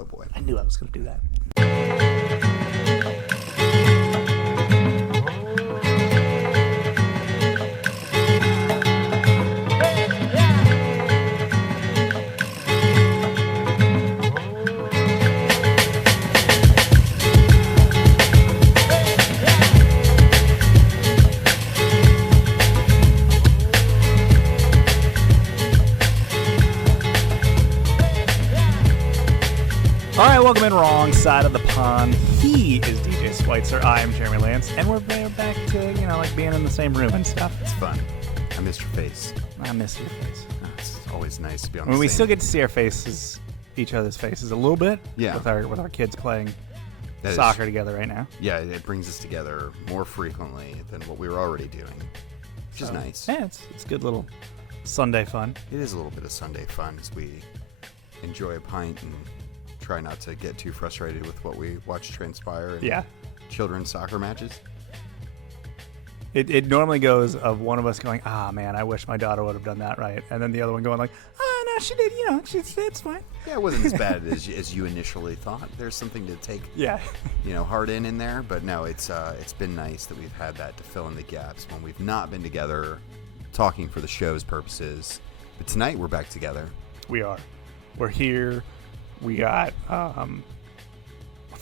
Oh, boy. I knew I was going to do that. All right, welcome in Wrong Side of the Pond. He is DJ Schweitzer. I am Jeremy Lance, and we're back to, like being in the same room and stuff. It's fun. I missed your face. I miss your face. It's always nice to be on I mean, the we same. still get to see our faces, each other's faces a little bit. Yeah. With our kids playing That soccer is- together right now. Yeah, it brings us together more frequently than what we were already doing, which is nice. Yeah, it's good little Sunday fun. It is a little bit of Sunday fun as we enjoy a pint and try not to get too frustrated with what we watch transpire in children's soccer matches. It normally goes of one of us going, man, I wish my daughter would have done that right. And then the other one going like, no, she did, it's fine. Yeah, it wasn't as bad as you initially thought. There's something to take heart in there. But no, it's been nice that we've had that to fill in the gaps when we've not been together talking for the show's purposes. But tonight we're back together. We are. We're here. We got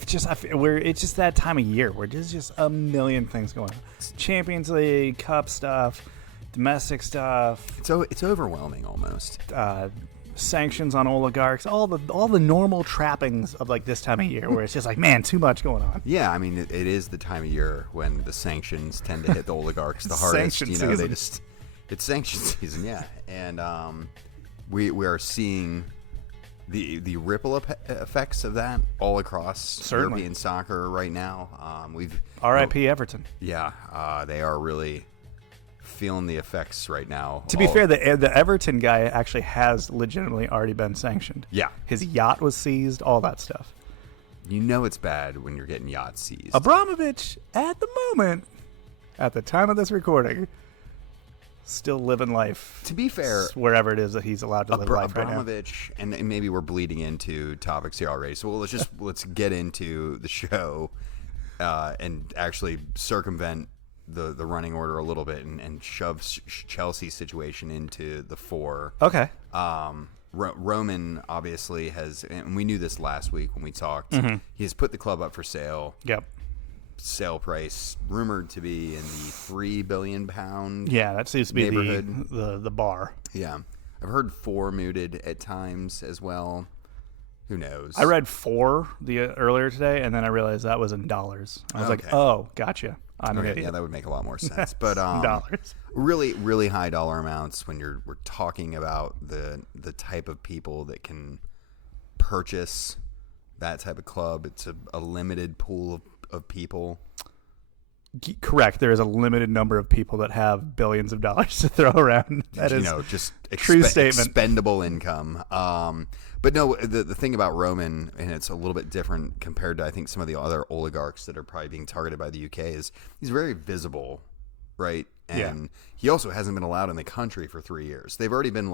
it's just that time of year where there's just a million things going on. Champions League, Cup stuff, domestic stuff. It's overwhelming almost. Sanctions on oligarchs, all the normal trappings of like this time of year where it's just like, man, too much going on. Yeah, I mean it is the time of year when the sanctions tend to hit the oligarchs the hardest. Sanction season. It's sanction season, yeah, and we are seeing the ripple effects of that all across European soccer right now. We've R.I.P. Everton. Yeah, they are really feeling the effects right now. To be fair, the Everton guy actually has legitimately already been sanctioned. Yeah. His yacht was seized, all that stuff. You know it's bad when you're getting yachts seized. Abramovich, at the moment, at the time of this recording, still living life. To be fair, wherever it is that he's allowed to live life right now. Abramovich, and maybe we're bleeding into topics here already, so let's get into the show and actually circumvent the running order a little bit and shove Chelsea's situation into the fore. Okay. Roman obviously has, and we knew this last week when we talked, he has put the club up for sale. Yep. Sale price rumored to be in the £3 billion that seems to be the bar. Yeah. I've heard 4 mooted at times as well. Who knows? I read 4 earlier today, and then I realized that was in dollars. I was like, oh, gotcha. I'm an idiot. Yeah, that would make a lot more sense. But dollars. Really, really high dollar amounts when we're talking about the type of people that can purchase that type of club. It's a limited pool of people. Correct. There is a limited number of people that have billions of dollars to throw around. That is just true statement. Expendable income. But no, the thing about Roman, and it's a little bit different compared to I think some of the other oligarchs that are probably being targeted by the UK, is he's very visible, right? And he also hasn't been allowed in the country for 3 years. They've already been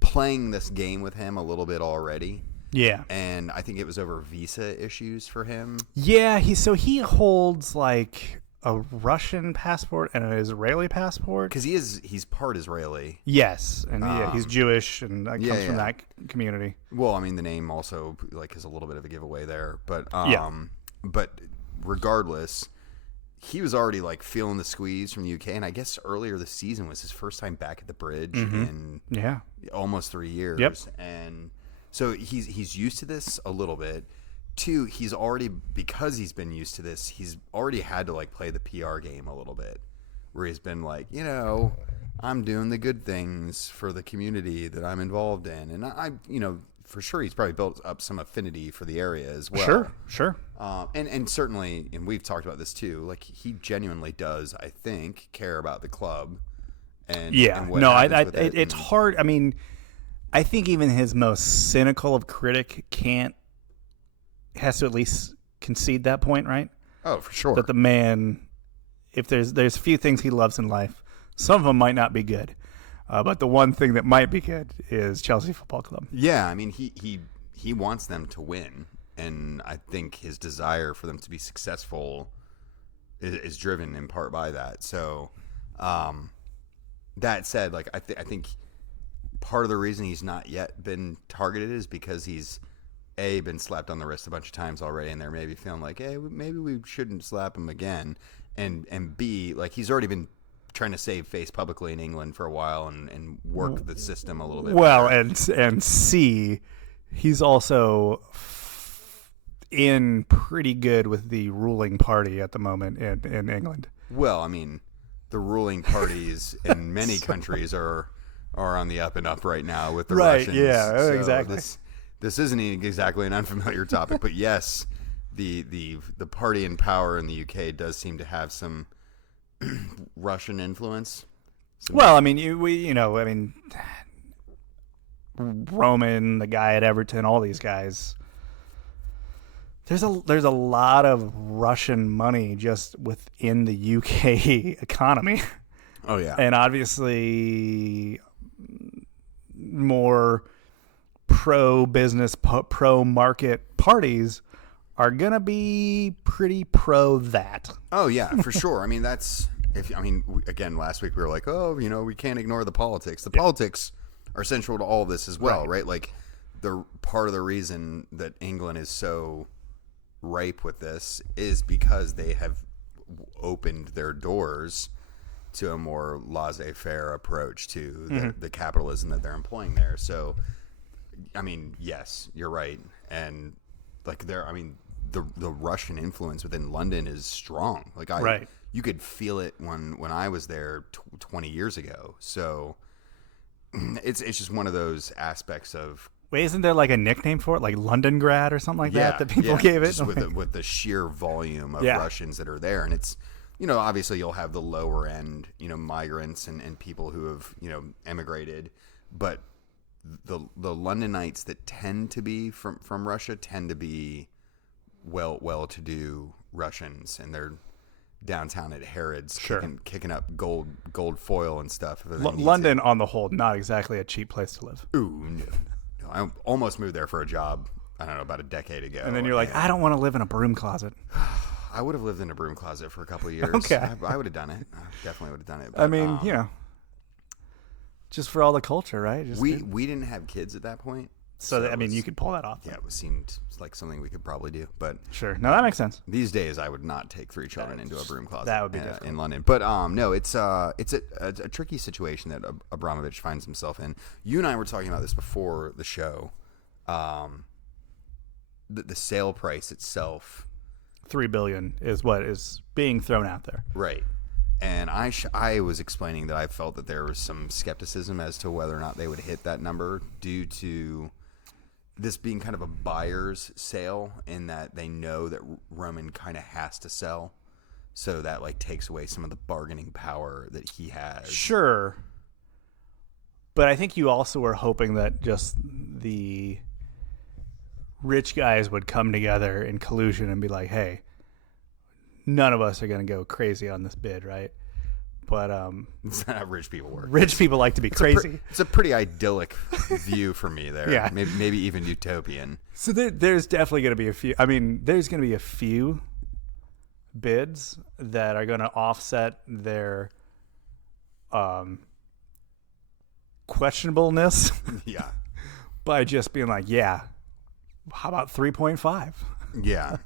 playing this game with him a little bit already. Yeah. And I think it was over visa issues for him. Yeah, he holds like a Russian passport and an Israeli passport. Because he's part Israeli. Yes, and he's Jewish and comes from that community. Well, I mean, the name also is a little bit of a giveaway there, but but regardless, he was already feeling the squeeze from the UK, and I guess earlier this season was his first time back at the Bridge in almost 3 years. Yep. And so he's used to this a little bit. 2, he's already, because he's been used to this, he's already had to play the PR game a little bit, where he's been I'm doing the good things for the community that I'm involved in, and I for sure he's probably built up some affinity for the area as well. Sure. And certainly, and we've talked about this too, he genuinely does, I think, care about the club. And it's hard. I mean, I think even his most cynical of critic has to at least concede that point, right? Oh, for sure. That the man, if there's few things he loves in life, some of them might not be good, but the one thing that might be good is Chelsea Football Club. Yeah, I mean he he wants them to win, and I think his desire for them to be successful is driven in part by that. So, that said, like I think part of the reason he's not yet been targeted is because he's been slapped on the wrist a bunch of times already, and they're maybe feeling like, hey, maybe we shouldn't slap him again, and B, like he's already been trying to save face publicly in England for a while and work the system a little bit well better. and C, he's also in pretty good with the ruling party at the moment in England. Well, I mean, the ruling parties in many countries are on the up and up right now with the Russians. Yeah, so exactly. This isn't exactly an unfamiliar topic, but yes, the party in power in the UK does seem to have some Russian influence. Well, I mean, Roman, the guy at Everton, all these guys. There's a lot of Russian money just within the UK economy. Oh yeah, and obviously more pro-business, pro-market parties are going to be pretty pro that. Oh yeah, for sure. I mean, again, last week we were like, oh, we can't ignore the politics. The politics are central to all of this as well, right? Like the part of the reason that England is so ripe with this is because they have opened their doors to a more laissez-faire approach to the capitalism that they're employing there. So, I mean, yes, you're right. And like the Russian influence within London is strong. Like you could feel it when I was there 20 years ago. So it's just one of those aspects of. Wait, isn't there like a nickname for it, like London grad or something like that people gave it? Just with the sheer volume of Russians that are there, and it's obviously you'll have the lower end migrants and people who have emigrated, but the Londonites that tend to be from Russia tend to be well-to-do Russians, and they're downtown at Harrods kicking up gold foil and stuff. London on the whole, not exactly a cheap place to live. Ooh, no. I almost moved there for a job, I don't know, about a decade ago. And then you're like, I don't want to live in a broom closet. I would have lived in a broom closet for a couple of years. Okay. I would have done it. I definitely would have done it. But, I mean, just for all the culture, right? We didn't have kids at that point. So you could pull that off. Yeah, it seemed like something we could probably do. But sure. No, that makes sense. These days, I would not take 3 children into a broom closet. That would be difficult in London. But no, it's a tricky situation that Abramovich finds himself in. You and I were talking about this before the show. The sale price itself, $3 billion is what is being thrown out there, right? And I was explaining that I felt that there was some skepticism as to whether or not they would hit that number due to this being kind of a buyer's sale, in that they know that Roman kind of has to sell, so that like takes away some of the bargaining power that he has. Sure, but I think you also were hoping that just the rich guys would come together in collusion and be like, hey, none of us are going to go crazy on this bid, right? But it's not how rich people work. Rich people like to be crazy. It's a pretty idyllic view for me there. Yeah. Maybe even utopian. So there's definitely going to be a few. I mean, there's going to be a few bids that are going to offset their questionableness. Yeah. By just being like, yeah, how about 3.5? Yeah.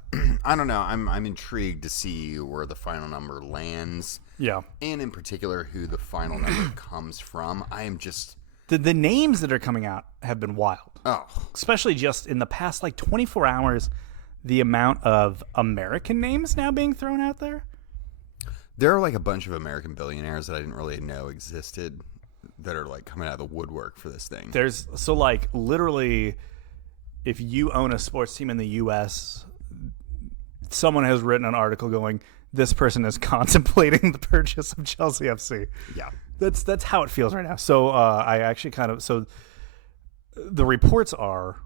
I don't know. I'm intrigued to see where the final number lands. Yeah. And in particular, who the final number comes from. I am just... The names that are coming out have been wild. Oh. Especially just in the past, 24 hours, the amount of American names now being thrown out there. There are a bunch of American billionaires that I didn't really know existed that are coming out of the woodwork for this thing. There's literally, if you own a sports team in the U.S., someone has written an article going, this person is contemplating the purchase of Chelsea FC. Yeah. That's how it feels right now. So I actually the reports are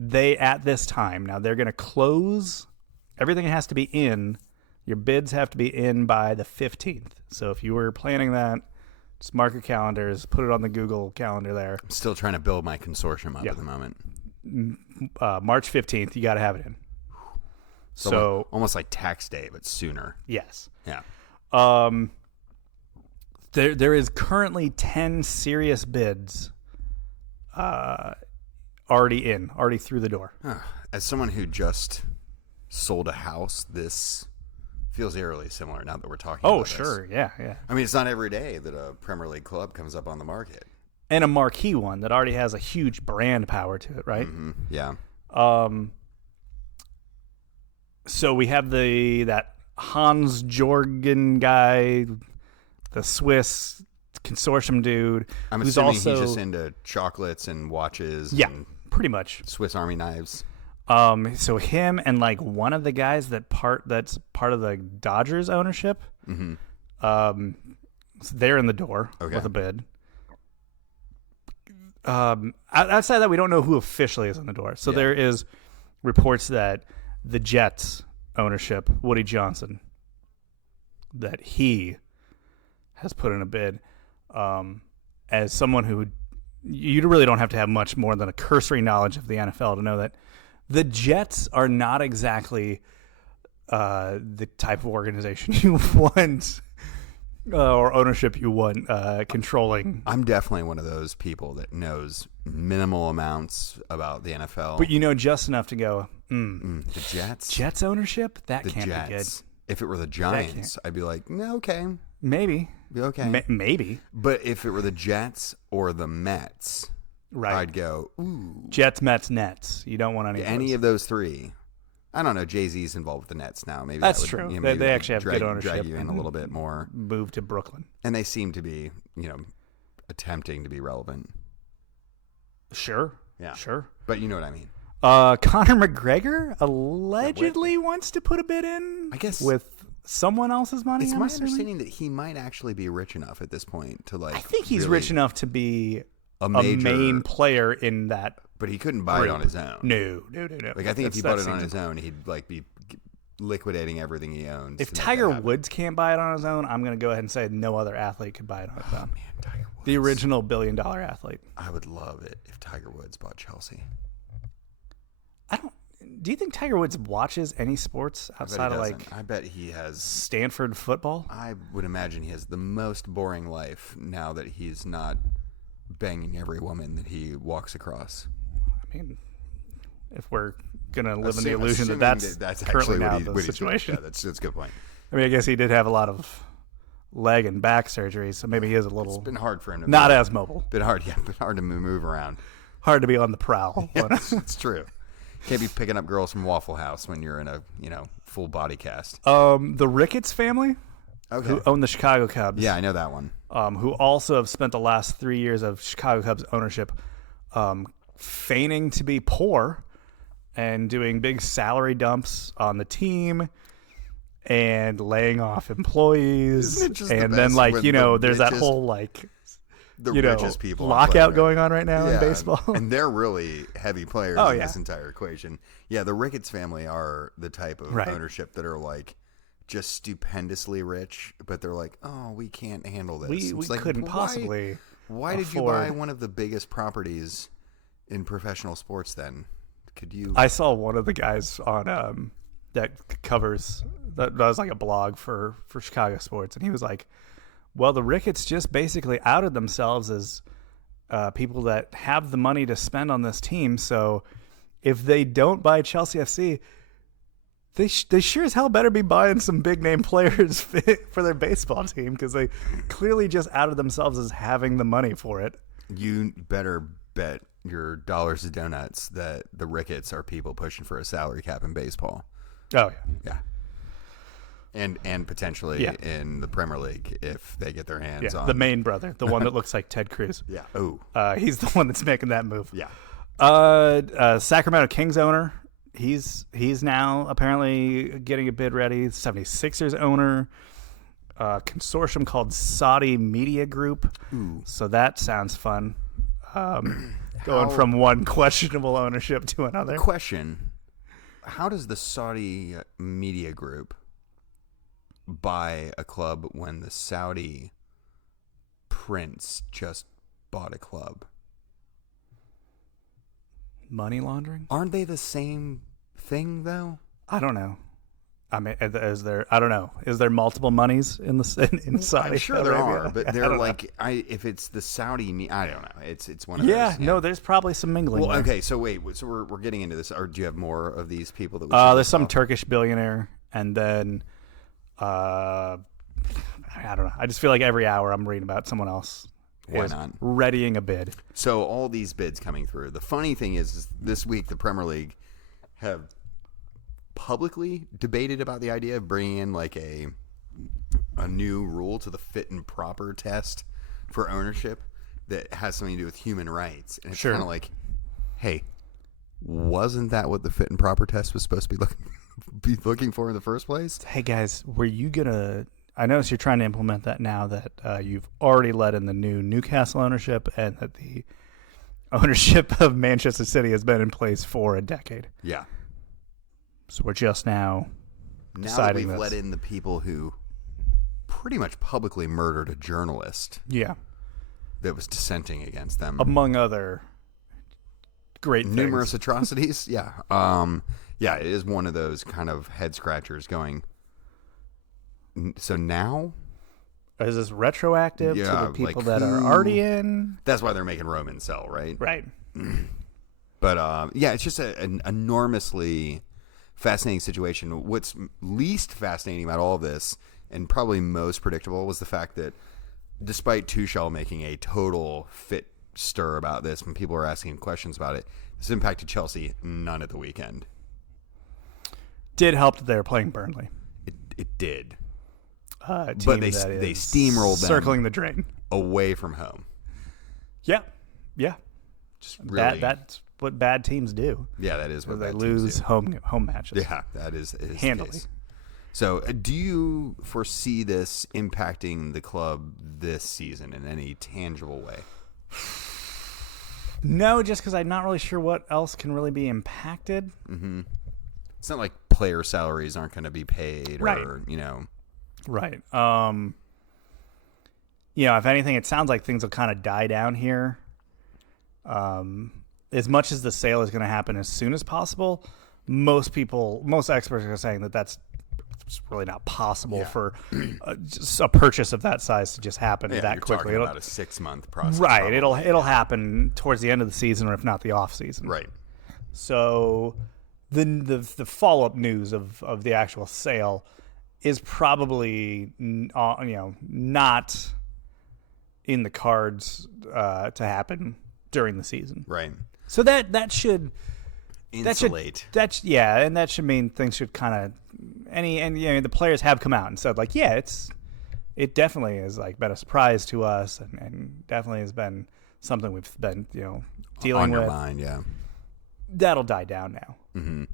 at this time, now they're going to close, everything has to be in, your bids have to be in by the 15th. So if you were planning that, just mark your calendars, put it on the Google calendar there. I'm still trying to build my consortium up at the moment. March 15th. You got to have it in. So almost like tax day, but sooner. yes. Yeah. There is currently 10 serious bids already through the door. As someone who just sold a house, this feels eerily similar now that we're talking about this. Sure. Yeah. I mean, it's not every day that a Premier League club comes up on the market. And a marquee one that already has a huge brand power to it, right? Mm-hmm. Yeah. So we have that Hans Jorgen guy, the Swiss consortium dude. I'm who's assuming also, he's just into chocolates and watches and pretty much Swiss Army knives. So him and like one of the guys that's part of the Dodgers ownership. Mm-hmm. So they're in the door Okay. with a bid. Outside that, we don't know who officially is in the door. So there is reports that the Jets ownership, Woody Johnson, that he has put in a bid. As someone who, you really don't have to have much more than a cursory knowledge of the NFL to know that the Jets are not exactly the type of organization you want or ownership you want controlling. I'm definitely one of those people that knows minimal amounts about the NFL. But you know just enough to go, the Jets? Jets ownership? That The can't Jets. be good. If it were the Giants, I'd be like, no, okay. Maybe. Be okay. Maybe. But if it were the Jets or the Mets, Right. I'd go, ooh. Jets, Mets, Nets. You don't want Any of those three. I don't know. Jay-Z's involved with the Nets now. Maybe That's that would, true. You know, They maybe that actually have drag, good ownership Drag you in a and little bit more. move to Brooklyn. And they seem to be, attempting to be relevant. Sure. Yeah. Sure. But you know what I mean. Conor McGregor allegedly wants to put a bid in. I guess with someone else's money. It's I'm my assuming? understanding that he might actually be rich enough at this point to like. I think he's really rich enough to be a main player in that. But he couldn't buy it on his own. No. Like I think if he bought it on his own, he'd like be liquidating everything he owns. If Tiger Woods can't buy it on his own, I'm going to go ahead and say no other athlete could buy it on his own. Man, Tiger Woods. The original billion-dollar athlete. I would love it if Tiger Woods bought Chelsea. Do you think Tiger Woods watches any sports outside of I bet he has. Stanford football? I would imagine he has the most boring life now that he's not banging every woman that he walks across. I mean, if we're gonna live in the illusion that that's currently now the situation. Yeah, that's a good point. I mean, I guess he did have a lot of leg and back surgery, so maybe he is a little. It's been hard for him to not as mobile. Been hard to move around. Hard to be on the prowl. Yeah, it's true. Can't be picking up girls from Waffle House when you're in a full body cast. The Ricketts family, who own the Chicago Cubs. Yeah, I know that one. Who also have spent the last 3 years of Chicago Cubs ownership feigning to be poor and doing big salary dumps on the team and laying off employees. And then, there's that whole, the richest people lockout going on right now in baseball. And they're really heavy players in this entire equation. Yeah, the Ricketts family are the type of ownership that are just stupendously rich, but they're like, oh, we can't handle this. We couldn't possibly. Why did you buy one of the biggest properties in professional sports then? Could you? I saw one of the guys on that covers that does like a blog for Chicago sports, and he was like, well, the Ricketts just basically outed themselves as people that have the money to spend on this team. So if they don't buy Chelsea FC, they sure as hell better be buying some big name players for their baseball team, because they clearly just outed themselves as having the money for it. You better bet your dollars to donuts that the Ricketts are people pushing for a salary cap in baseball. Oh yeah. And potentially in the Premier League if they get their hands on the main brother, the one that looks like Ted Cruz. Yeah. Oh. He's the one that's making that move. Yeah. Sacramento Kings owner. He's now apparently getting a bid ready. 76ers owner. Consortium called Saudi Media Group. Ooh. So that sounds fun. Going from one questionable ownership to another. Question. How does the Saudi Media Group buy a club when the Saudi prince just bought a club? Money laundering? Aren't they the same thing though? I don't know. I mean, is there? I don't know. Is there multiple monies in Saudi? I'm sure there Arabia? are, but I they're don't know. like, if it's the Saudi, I don't know. It's one of Yeah, those. no, there's probably some mingling. Well, there. okay, so wait, so we're getting into this. Or do you have more of these people that? There's some Turkish billionaire, and then I don't know. I just feel like every hour I'm reading about someone else. Why is not? readying a bid? So all these bids coming through. The funny thing is this week the Premier League have publicly debated about the idea of bringing in like a new rule to the fit and proper test for ownership that has something to do with human rights. And it's Sure. kind of like, hey, wasn't that what the fit and proper test was supposed to be looking for in the first place? Hey guys, were you gonna? I notice you're trying to implement that now that you've already let in the new Newcastle ownership and that the ownership of Manchester City has been in place for a decade. Yeah. So we're just now Now that deciding we've this. let in the people who pretty much publicly murdered a journalist Yeah, that was dissenting against them. among other great Numerous things. atrocities. Yeah. Yeah, it is one of those kind of head scratchers going. So now Is this retroactive to Yeah, the people like that are who- already in? that's why they're making Roman sell, right? Right. But yeah, it's just an enormously fascinating situation. What's least fascinating about all of this, and probably most predictable, was the fact that despite Tuchel making a total fit stir about this when people are asking him questions about it, this impacted Chelsea none at the weekend. Did help that they were playing Burnley. It did. Team But they that is steamrolled them. circling the drain. Away from home. Yeah, yeah. Just really. That's what bad teams do. Yeah, that is what They bad teams lose do. home matches. Yeah, that is the Handily. case. So, do you foresee this impacting the club this season in any tangible way? No, just because I'm not really sure what else can really be impacted. It's not like player salaries aren't going to be paid, Right. or Right. If anything, it sounds like things will kind of die down here. As much as the sale is going to happen as soon as possible, most experts are saying that that's really not possible for just a purchase of that size to just happen yeah, that you're quickly. talking about a 6-month process, Right. probably. It'll happen towards the end of the season, or if not the off season. Right. So the follow up news of the actual sale is probably not in the cards to happen during the season. Right. So that should Insulate. and that should mean things should kind of the players have come out and said like, yeah, it definitely has like been a surprise to us and definitely has been something we've been dealing on your with. mind, yeah. That'll die down now. Mm-hmm.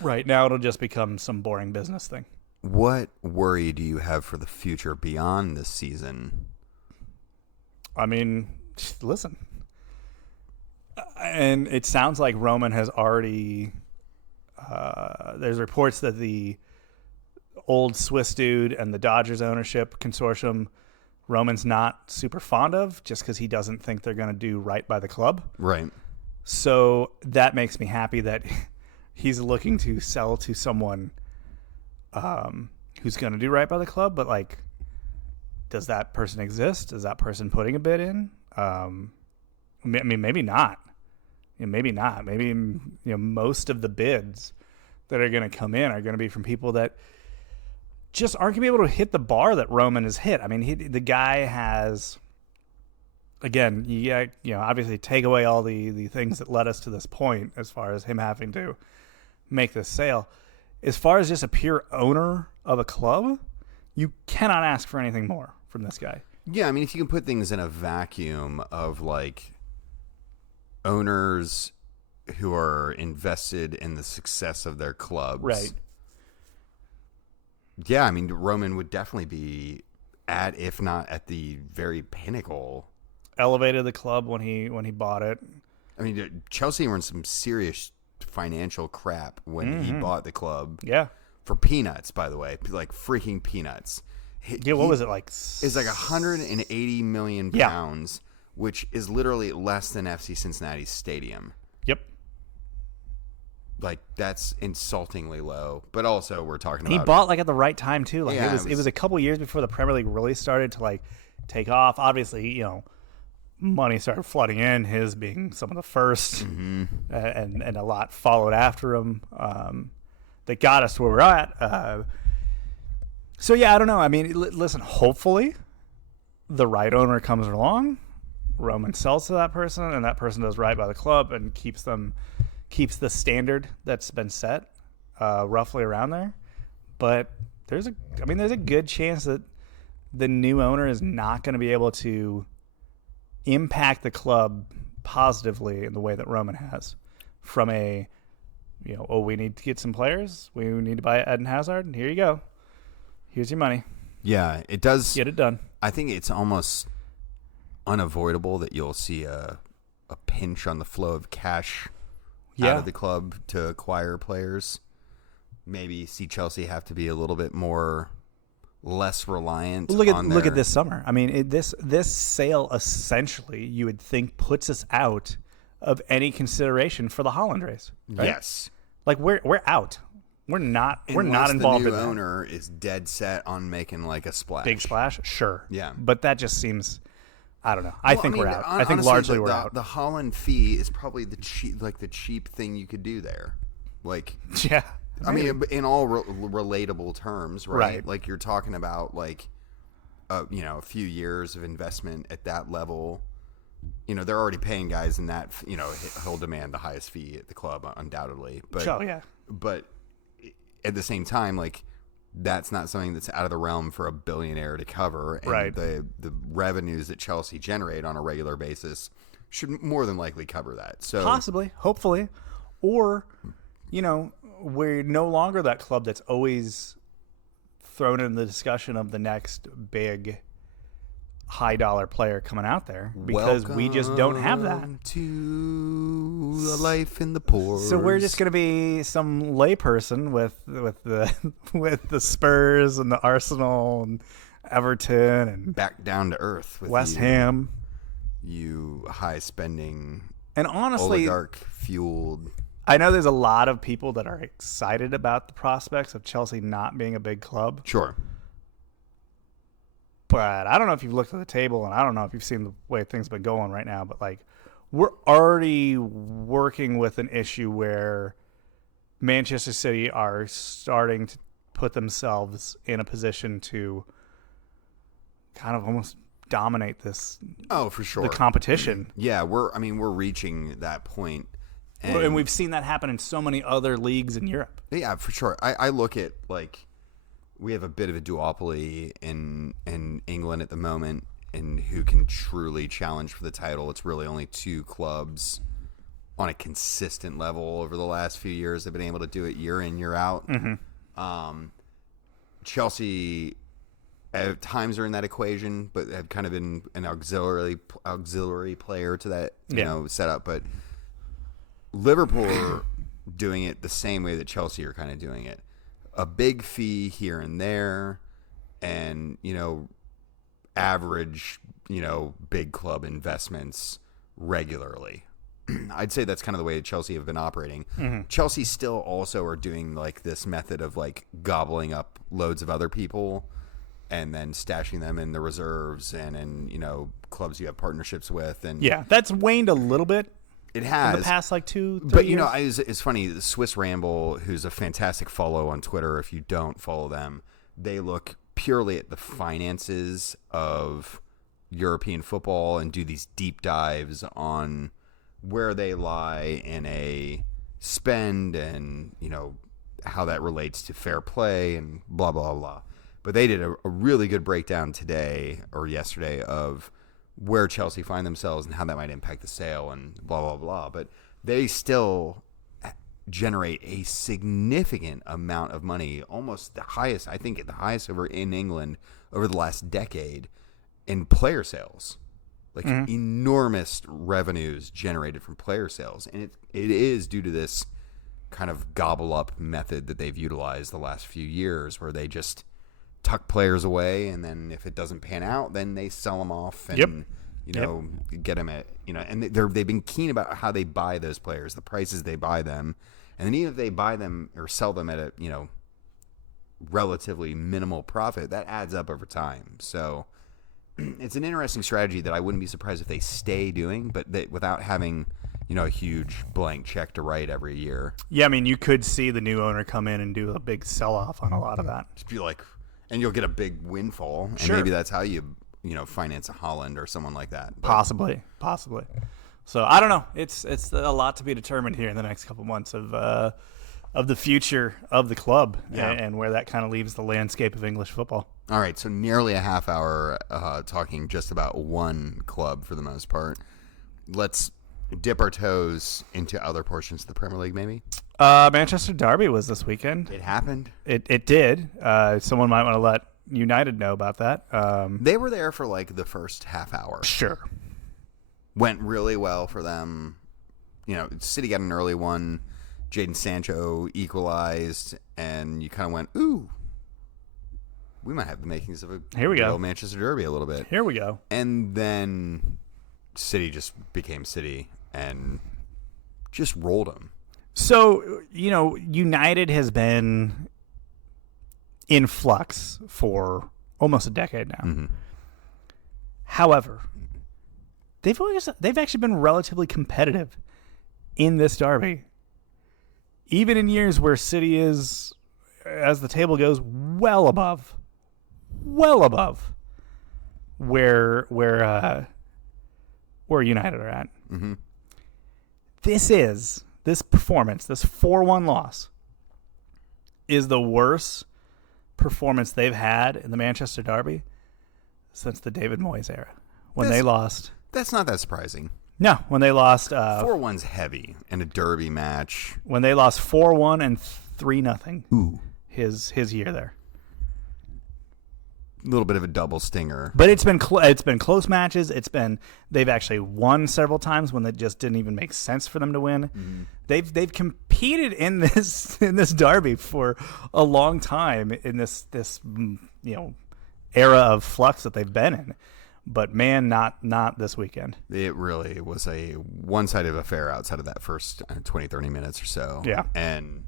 Right now, it'll just become some boring business thing. What worry do you have for the future beyond this season? I mean, listen. And it sounds like Roman has already. There's reports that the old Swiss dude and the Dodgers ownership consortium, Roman's not super fond of, just because he doesn't think they're going to do right by the club. Right. So that makes me happy that he's looking to sell to someone who's going to do right by the club. But like, does that person exist? Is that person putting a bid in? I mean, maybe not. Maybe not. Maybe most of the bids that are going to come in are going to be from people that just aren't going to be able to hit the bar that Roman has hit. I mean, the guy has. Again, obviously take away all the things that led us to this point as far as him having to make this sale. As far as just a pure owner of a club, you cannot ask for anything more from this guy. Yeah, I mean, if you can put things in a vacuum of like owners who are invested in the success of their clubs. Right. Yeah, I mean, Roman would definitely be at, if not at the very pinnacle. Elevated the club when he bought it. I mean, Chelsea were in some serious financial crap when he bought the club. Yeah. For peanuts, by the way, like freaking peanuts. Yeah, what was it like? It's like 180 million pounds, which is literally less than FC Cincinnati's stadium. Yep. like that's insultingly low. But also we're talking He about bought like at the right time too. Like Yeah, it was a couple years before the Premier League really started to like take off. Obviously, money started flooding in. His being some of the first, and a lot followed after him. That got us where we're at. So yeah, I don't know. I mean, listen. Hopefully, the right owner comes along. Roman sells to that person, and that person does right by the club and keeps the standard that's been set roughly around there. But there's a good chance that the new owner is not going to be able to impact the club positively in the way that Roman has. From a, we need to get some players. We need to buy Eden Hazard. And here you go. Here's your money. Yeah, it does. Get it done. I think it's almost unavoidable that you'll see a pinch on the flow of cash out of the club to acquire players. Maybe see Chelsea have to be a little bit less reliant. Look at this summer. I mean, this sale essentially you would think puts us out of any consideration for the Haaland race. Right? Yes, like we're out. We're not Unless involved the in new that. owner is dead set on making like a splash. Big splash, sure. Yeah, but that just seems. I don't know. I think we're out. I think honestly, largely we're out. The Haaland fee is probably the cheap thing you could do there. Like, yeah. I mean, in all relatable terms, right? Like you're talking about like, a few years of investment at that level. They're already paying guys in that. He'll demand the highest fee at the club, undoubtedly. But But at the same time, like, that's not something that's out of the realm for a billionaire to cover. And right. The revenues that Chelsea generate on a regular basis should more than likely cover that. So possibly, hopefully, or we're no longer that club that's always thrown in the discussion of the next big high dollar player coming out there because we just don't have that. To a life in the poor. So we're just going to be some layperson with the Spurs and the Arsenal and Everton and back down to earth with West Ham. You high spending and honestly oligarch fueled. I know there's a lot of people that are excited about the prospects of Chelsea not being a big club. Sure. But I don't know if you've looked at the table, and I don't know if you've seen the way things have been going right now, but like we're already working with an issue where Manchester City are starting to put themselves in a position to kind of almost dominate this. Oh, for sure. The competition. Yeah, we're reaching that point. And we've seen that happen in so many other leagues in Europe. Yeah, for sure. I look at, like, we have a bit of a duopoly in England at the moment, and who can truly challenge for the title. It's really only two clubs on a consistent level over the last few years. They've been able to do it year in, year out. Mm-hmm. Chelsea at times are in that equation, but have kind of been an auxiliary player to that setup. But Liverpool are doing it the same way that Chelsea are kind of doing it. A big fee here and there, and average big club investments regularly. I'd say that's kind of the way that Chelsea have been operating. Mm-hmm. Chelsea still also are doing like this method of like gobbling up loads of other people and then stashing them in the reserves and in clubs you have partnerships with. And yeah, that's waned a little bit. It has in the past like 2-3 years. But it's funny. The Swiss Ramble, who's a fantastic follow on Twitter, if you don't follow them, they look purely at the finances of European football and do these deep dives on where they lie in a spend and how that relates to fair play and blah blah blah. But they did a really good breakdown today or yesterday of where Chelsea find themselves and how that might impact the sale and blah, blah, blah. But they still generate a significant amount of money, almost the highest, I think the highest over in England over the last decade in player sales. Like enormous revenues generated from player sales. And it is due to this kind of gobble up method that they've utilized the last few years where they just tuck players away, and then if it doesn't pan out, then they sell them off and get them at and they've been keen about how they buy those players, the prices they buy them, And then even if they buy them or sell them at a, relatively minimal profit, that adds up over time. So it's an interesting strategy that I wouldn't be surprised if they stay doing, but without having, a huge blank check to write every year. Yeah, I mean, you could see the new owner come in and do a big sell-off on a lot of that. Just be like, and you'll get a big windfall, and Sure. maybe that's how you finance a Holland or someone like that. But Possibly. So I don't know. It's a lot to be determined here in the next couple months of the future of the club and where that kind of leaves the landscape of English football. All right, so nearly a half hour talking just about one club for the most part. Let's dip our toes into other portions of the Premier League, maybe. Manchester Derby was this weekend. It happened. It did. Someone might want to let United know about that. They were there for like the first half hour. Sure. Went really well for them. City got an early one. Jadon Sancho equalized, and you kind of went, ooh, we might have the makings of a real Manchester Derby a little bit. Here we go. And then City just became City and just rolled them. So, United has been in flux for almost a decade now. Mm-hmm. However, they've actually been relatively competitive in this derby. Even in years where City is, as the table goes, well above where United are at. Mm-hmm. This performance, this 4-1 loss, is the worst performance they've had in the Manchester Derby since the David Moyes era, when they lost. That's not that surprising. No, when they lost 4-1's heavy in a derby match. When they lost 4-1 and 3-0. Ooh, his year there. A little bit of a double stinger. But it's been close matches. They've actually won several times when it just didn't even make sense for them to win. Mm-hmm. They've competed in this derby for a long time in this era of flux that they've been in. But man, not this weekend. It really was a one-sided affair outside of that first 20, 30 minutes or so. Yeah. And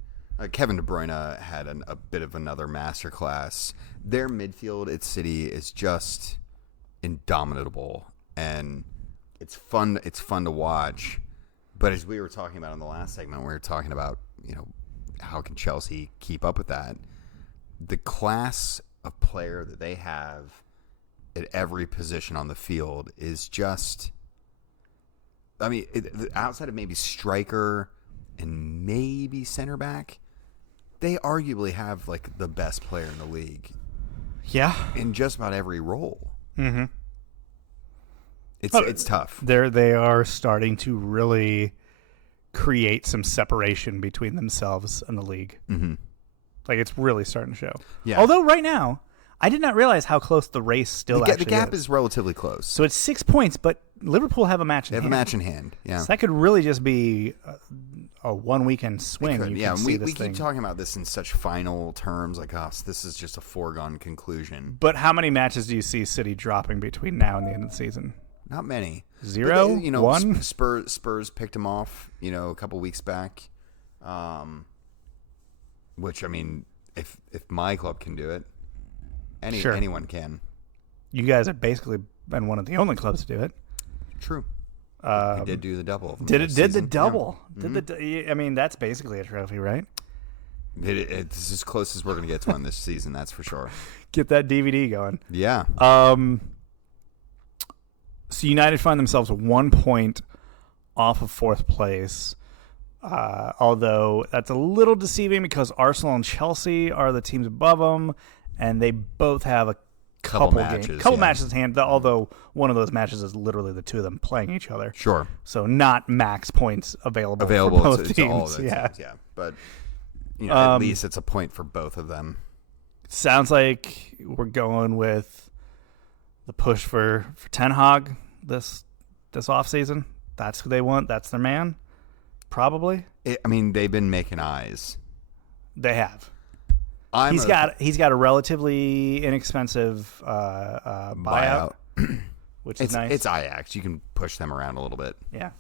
Kevin De Bruyne had a bit of another masterclass. Their midfield at City is just indomitable, and it's fun to watch. But as we were talking about in the last segment, we were talking about, how can Chelsea keep up with that? The class of player that they have at every position on the field is just, outside of maybe striker and maybe center back, they arguably have like the best player in the league. Yeah. In just about every role. Mm-hmm. It's tough. They are starting to really create some separation between themselves and the league. Mm-hmm. Like, it's really starting to show. Yeah. Although right now, I did not realize how close the race still actually is. The gap is relatively close. So it's 6 points, but Liverpool have a match in hand. They have a match in hand, yeah. So that could really just be a one-weekend swing. We keep talking about this in such final terms, like, so this is just a foregone conclusion. But how many matches do you see City dropping between now and the end of the season? Not many. 0? 1? Spurs picked them off, a couple weeks back. Which, if my club can do it, anyone can. You guys have basically been one of the only clubs to do it. True. We did do the double. Did the double? Yeah. Mm-hmm. That's basically a trophy, right? It's as close as we're going to get to one this season. That's for sure. Get that DVD going. Yeah. So United find themselves 1 point off of fourth place. Although that's a little deceiving because Arsenal and Chelsea are the teams above them, and they both have a couple matches in hand. Although one of those matches is literally the two of them playing each other. Sure. So not max points available for both teams. All of yeah. Teams, yeah. But at least it's a point for both of them. It sounds like we're going with the push for Ten Hag this offseason. That's who they want. That's their man. Probably. They've been making eyes. They have. He's got a relatively inexpensive buyout, which is nice. It's Ajax. You can push them around a little bit. Yeah.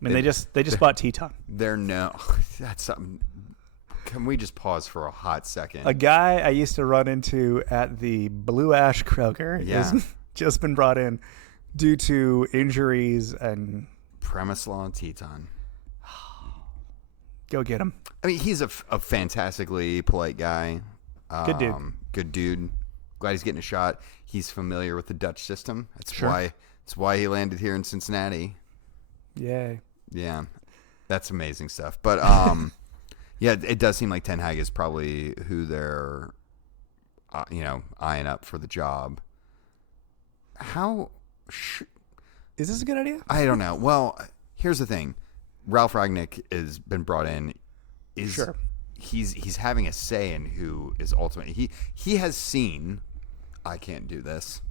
mean, they just bought Teton. That's something. Can we just pause for a hot second? A guy I used to run into at the Blue Ash Kroger has just been brought in due to injuries and Premise-Law and Teton. Go get him. I mean, he's a fantastically polite guy. Good dude. Good dude. Glad he's getting a shot. He's familiar with the Dutch system. That's why he landed here in Cincinnati. Yay. Yeah. That's amazing stuff. But yeah, it does seem like Ten Hag is probably who they're eyeing up for the job. Is this a good idea? I don't know. Well, here's the thing. Ralph Rangnick has been brought in. Sure. He's having a say in who is ultimately. He has seen, I can't do this.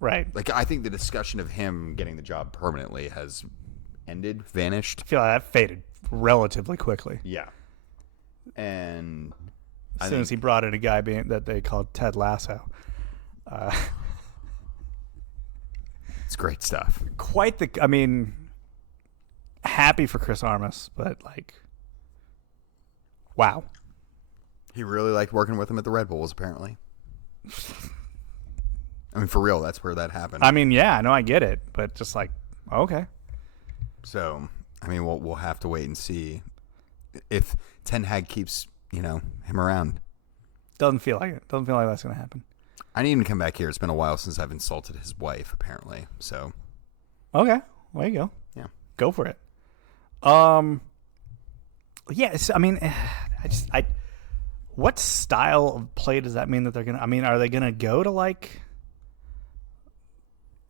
Right. Like, I think the discussion of him getting the job permanently has vanished. I feel like that faded relatively quickly. Yeah. And as soon as he brought in a guy that they called Ted Lasso. It's great stuff. Happy for Chris Armas, but like, wow. He really liked working with him at the Red Bulls, apparently. I mean, for real, that's where that happened. I mean, yeah, I know, I get it, but just like, okay. So, I mean, we'll have to wait and see if Ten Hag keeps, him around. Doesn't feel like it. Doesn't feel like that's going to happen. I need him to come back here. It's been a while since I've insulted his wife, apparently. So, okay, there you go. Yeah, go for it. Yes, I mean, what style of play does that mean that they're gonna? I mean, are they gonna go to like?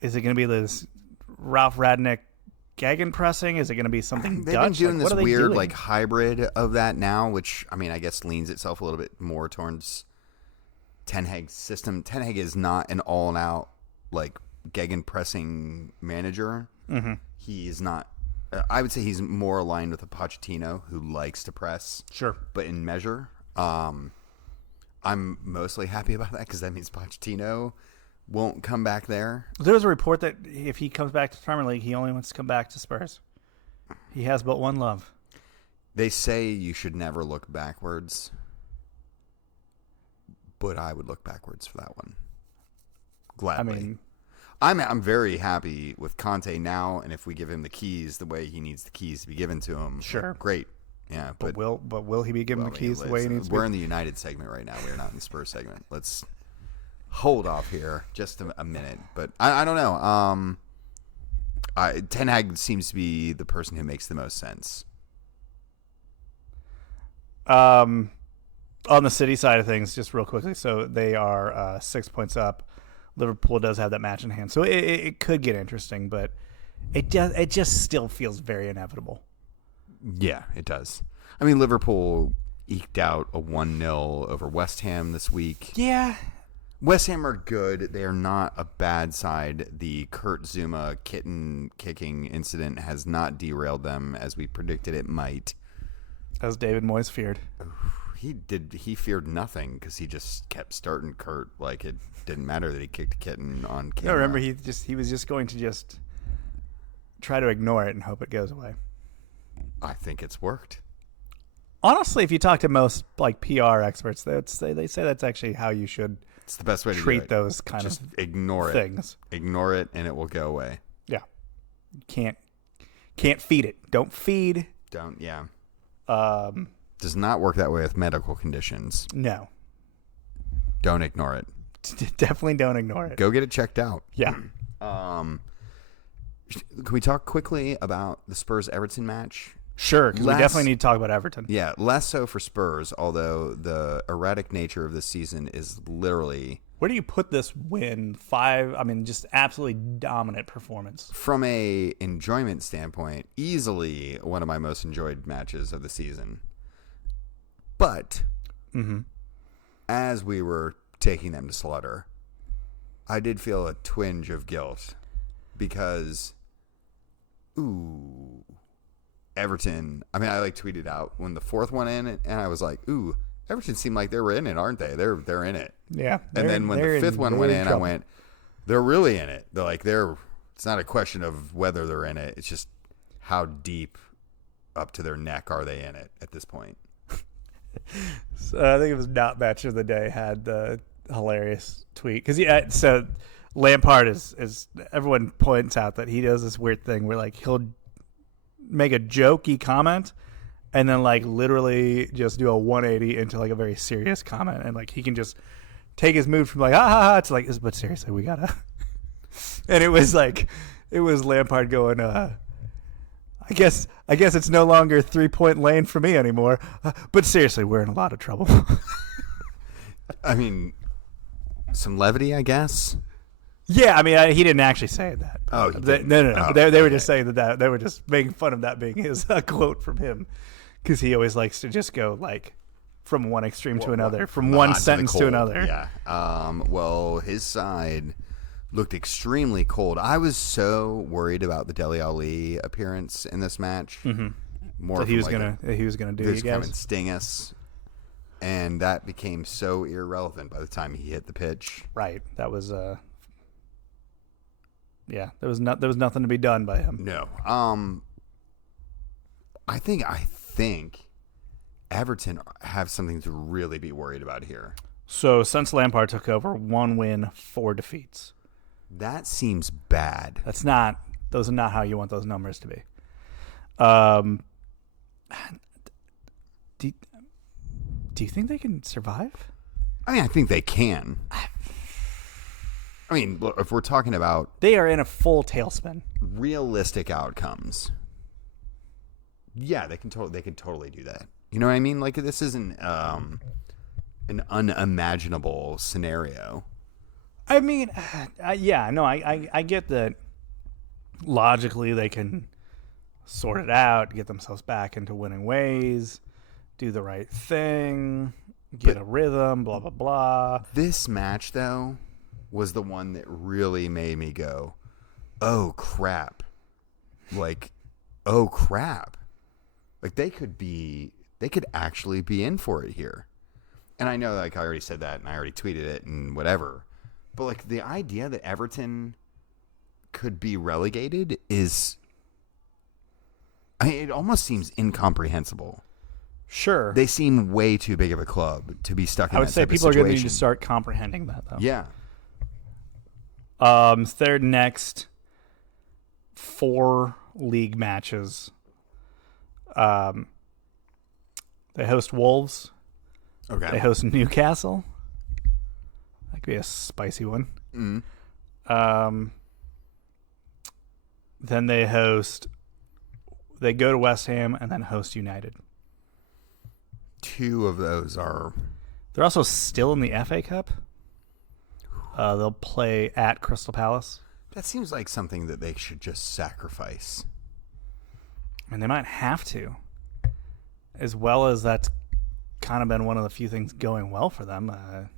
Is it gonna be this Ralph Radnick gegenpressing? Is it gonna be something they've Dutch? been doing like, this what are they weird doing? like hybrid of that now, which I mean, I guess leans itself a little bit more towards Ten Hag's system. Ten Hag is not an all-out like gegenpressing manager. Mm-hmm. He is not. I would say he's more aligned with a Pochettino who likes to press, Sure, but in measure. I'm mostly happy about that because that means Pochettino won't come back there. there was a report that if he comes back to the Premier League, he only wants to come back to Spurs. He has but one love. They say you should never look backwards, but I would look backwards for that one. Gladly. I mean, I'm very happy with Conte now, and if we give him the keys the way he needs the keys to be given to him, sure, great. Yeah, but will he be given the keys the way he needs to? We're in the United segment right now. We're not in the Spurs segment. Let's hold off here just a minute. But I don't know. Ten Hag seems to be the person who makes the most sense. On the City side of things, just real quickly, so they are 6 points up. Liverpool does have that match in hand, so it could get interesting, but it just still feels very inevitable. Yeah, it does. I mean, Liverpool eked out a 1-0 over West Ham this week. Yeah. West Ham are good. They are not a bad side. The Kurt Zuma kitten kicking incident has not derailed them as we predicted it might. As David Moyes feared. He feared nothing because he just kept starting Kurt like it didn't matter that he kicked a kitten on camera. No, remember he was just going to just try to ignore it and hope it goes away. I think it's worked. Honestly, if you talk to most like PR experts, they say that's actually how you should. It's the best way to treat do it. those kind just of ignore things. Ignore it, and it will go away. Yeah, can't feed it. Don't feed. Don't. Yeah. Does not work that way with medical conditions. No. Don't ignore it. Definitely don't ignore it. Go get it checked out. Yeah. Can we talk quickly about the Spurs Everton match? Sure, because we definitely need to talk about Everton. Yeah, less so for Spurs, although the erratic nature of this season is literally... Where do you put this win? 5, I mean, just absolutely dominant performance. From a enjoyment standpoint, easily one of my most enjoyed matches of the season. But, as we were taking them to slaughter, I did feel a twinge of guilt because, Everton. I mean, I tweeted out when the fourth one in, and I was like, Everton seemed like they were in it, aren't they? They're in it. Yeah. And then when the fifth one went in, I went, they're really in it. They're it's not a question of whether they're in it. It's just how deep up to their neck are they in it at this point? So I think it was Not Match of the Day had the hilarious tweet because so Lampard is everyone points out that he does this weird thing where like he'll make a jokey comment and then like literally just do a 180 into like a very serious comment, and like he can just take his mood from like ha ha ha to like, but seriously we gotta. And it was Lampard going I guess it's no longer 3-point lane for me anymore. But seriously, we're in a lot of trouble. I mean, some levity, I guess. Yeah, I mean, he didn't actually say that. Oh, no. Oh, they were just saying that they were just making fun of that being his quote from him, because he always likes to just go like from one extreme to another, from one sentence to another. Yeah. Well, his side looked extremely cold. I was so worried about the Dele Alli appearance in this match. Mm-hmm. More that he was gonna do you guys. Come and sting us, and that became so irrelevant by the time he hit the pitch. Right. That was yeah. There was nothing to be done by him. No. I think Everton have something to really be worried about here. So since Lampard took over, 1 win, 4 defeats. That seems bad. Those are not how you want those numbers to be. Do you think they can survive? I mean, I think they can. I mean, look, if we're talking about they are in a full tailspin, realistic outcomes, yeah, they can totally do that. You know what I mean? Like, this isn't an unimaginable scenario. I mean, yeah, no, I get that logically they can sort it out, get themselves back into winning ways, do the right thing, get a rhythm, blah, blah, blah. This match, though, was the one that really made me go, oh, crap. Like, oh, crap. Like, they could actually be in for it here. And I know, like, I already said that and I already tweeted it and whatever. But, like, the idea that Everton could be relegated is, I mean, it almost seems incomprehensible. Sure. They seem way too big of a club to be stuck in that type of situation. I would say people are going to need to start comprehending that, though. Yeah. Their next 4 league matches. They host Wolves. Okay. They host Newcastle. That could be a spicy one. Mm-hmm. Then they go to West Ham and then host United. 2 of those are... They're also still in the FA Cup. They'll play at Crystal Palace. That seems like something that they should just sacrifice. And they might have to. As well as that's kind of been one of the few things going well for them.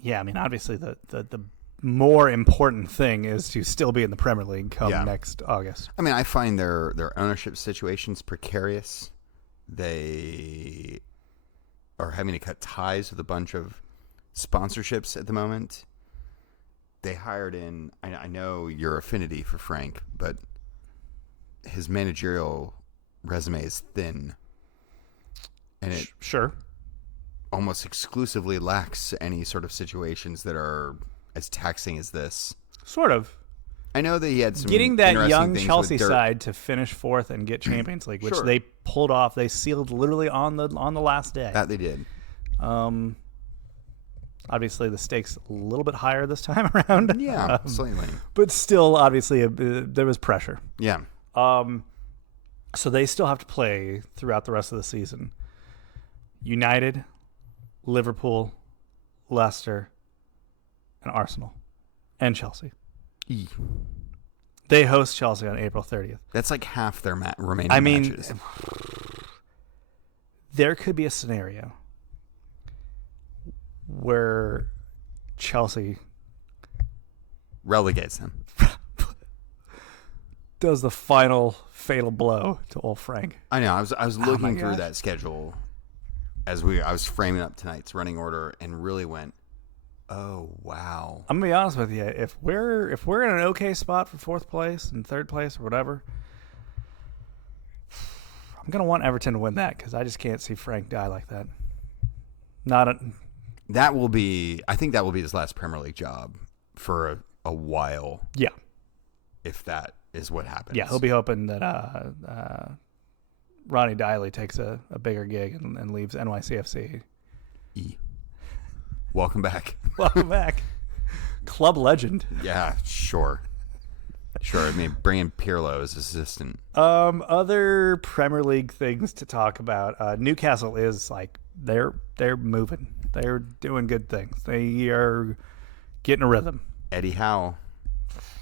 Yeah, I mean, obviously the more important thing is to still be in the Premier League come next August. I mean, I find their ownership situations precarious. They are having to cut ties with a bunch of sponsorships at the moment. They hired in, I know your affinity for Frank, but his managerial resume is thin. And it sure almost exclusively lacks any sort of situations that are as taxing as this. Sort of. I know that he had some getting that interesting young things Chelsea with Dirk. side to finish 4th and get Champions League, which Sure. they pulled off. They sealed literally on the last day. That they did. Obviously, the stakes a little bit higher this time around. Yeah, slightly. But still, obviously, there was pressure. Yeah. So they still have to play throughout the rest of the season. United, Liverpool, Leicester, and Arsenal, and Chelsea. They host Chelsea on April 30th. That's like half their remaining matches. There could be a scenario where Chelsea relegates them. Does the final fatal blow to old Frank. I know. I was looking through that schedule as I was framing up tonight's running order and really went, oh wow. I'm gonna be honest with you. If we're in an okay spot for 4th place and 3rd place or whatever, I'm gonna want Everton to win that because I just can't see Frank die like that. I think that will be his last Premier League job for a while. Yeah. If that is what happens. Yeah, he'll be hoping that Ronnie Diley takes a bigger gig and leaves NYCFC. Welcome back. Welcome back. Club legend. Yeah, sure. I mean, bring in Pirlo as assistant. Other Premier League things to talk about. Newcastle is like they're moving. They're doing good things. They are getting a rhythm. Eddie Howe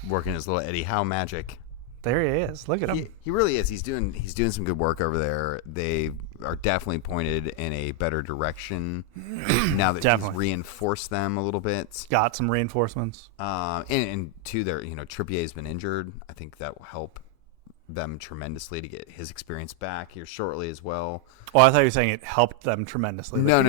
working his little Eddie Howe magic. There he is. Look at him. He really is. He's doing some good work over there. They are definitely pointed in a better direction now that he's reinforced them a little bit. Got some reinforcements. And to their, Trippier's been injured. I think that will help them tremendously to get his experience back here shortly as well. Oh, I thought you were saying it helped them tremendously. No.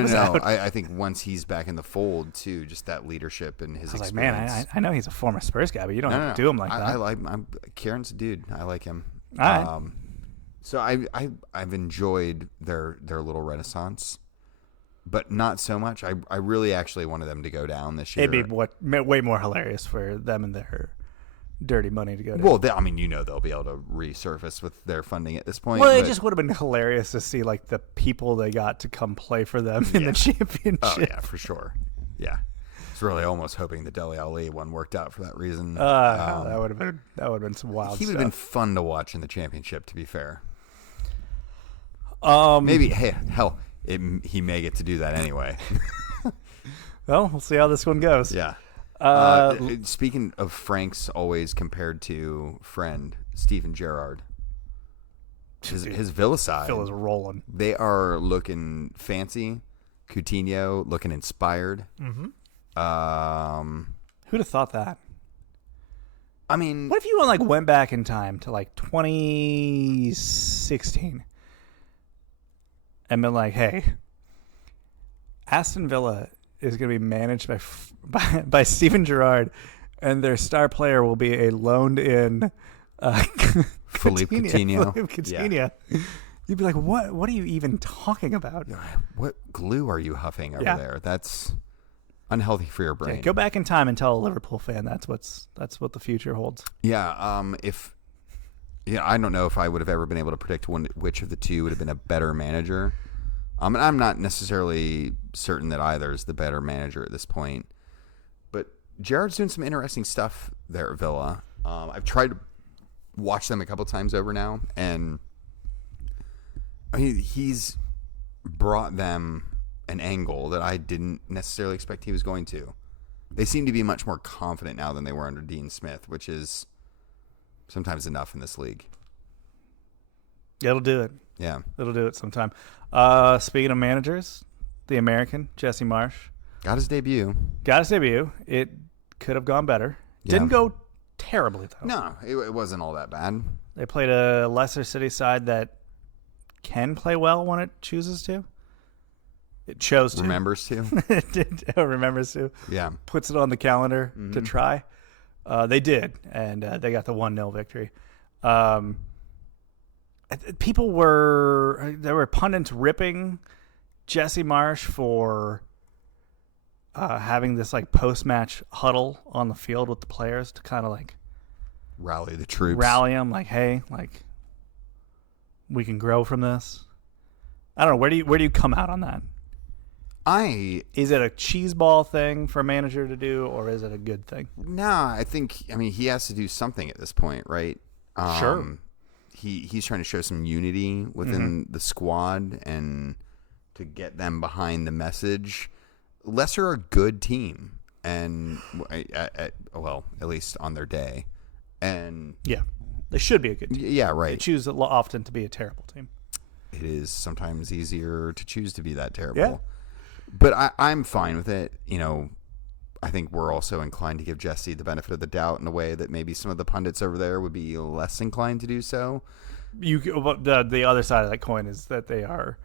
I think once he's back in the fold too, just that leadership and his experience. Man, I know he's a former Spurs guy, but you don't have to do him like that. Kieran's a dude. I like him. All right. So I've enjoyed their little renaissance, but not so much. I really actually wanted them to go down this year. It'd be way more hilarious for them and their dirty money to go down. Well, they'll be able to resurface with their funding at this point. Well, it just would have been hilarious to see like the people they got to come play for them in the championship. Oh yeah, for sure. Yeah, it's really almost hoping the Dele Alli one worked out for that reason. That would have been some wild. He would have been fun to watch in the championship. To be fair, maybe he may get to do that anyway. Well, we'll see how this one goes. Yeah. Speaking of Frank's always compared to friend Steven Gerrard, his Villa side, Villa's rolling. They are looking fancy. Coutinho looking inspired. Mm-hmm. Who'd have thought that? I mean, what if you went back in time to 2016 and been like, hey, Aston Villa is going to be managed by Steven Gerrard, and their star player will be a loaned-in Philippe Coutinho. Yeah. You'd be like, what are you even talking about? What glue are you huffing over there? That's unhealthy for your brain. Yeah, go back in time and tell a Liverpool fan that's what the future holds. Yeah. I don't know if I would have ever been able to predict which of the two would have been a better manager. And I'm not necessarily certain that either is the better manager at this point. But Gerard's doing some interesting stuff there at Villa. I've tried to watch them a couple times over now, and he's brought them an angle that I didn't necessarily expect he was going to. They seem to be much more confident now than they were under Dean Smith, which is sometimes enough in this league. It'll do it. Yeah. It'll do it sometime. Speaking of managers, the American, Jesse Marsh. Got his debut. It could have gone better. Yeah. Didn't go terribly, though. No, it wasn't all that bad. They played a Leicester City side that can play well when it chooses to. It chose to. Remembers to. Remembers to. Yeah. Puts it on the calendar to try. They did, and they got the 1-0 victory. There were pundits ripping Jesse Marsh for having this post-match huddle on the field with the players to kind of rally the troops, rally them, hey, we can grow from this. I don't know, where do you come out on that? Is it a cheeseball thing for a manager to do, or is it a good thing? Nah, I think he has to do something at this point, right? Sure. He's trying to show some unity within the squad and to get them behind the message. Leicester are a good team, and at least on their day, and yeah, they should be a good team. Yeah, right. They choose often to be a terrible team. It is sometimes easier to choose to be that terrible. Yeah. But I'm fine with it. I think we're also inclined to give Jesse the benefit of the doubt in a way that maybe some of the pundits over there would be less inclined to do so. The other side of that coin is that they are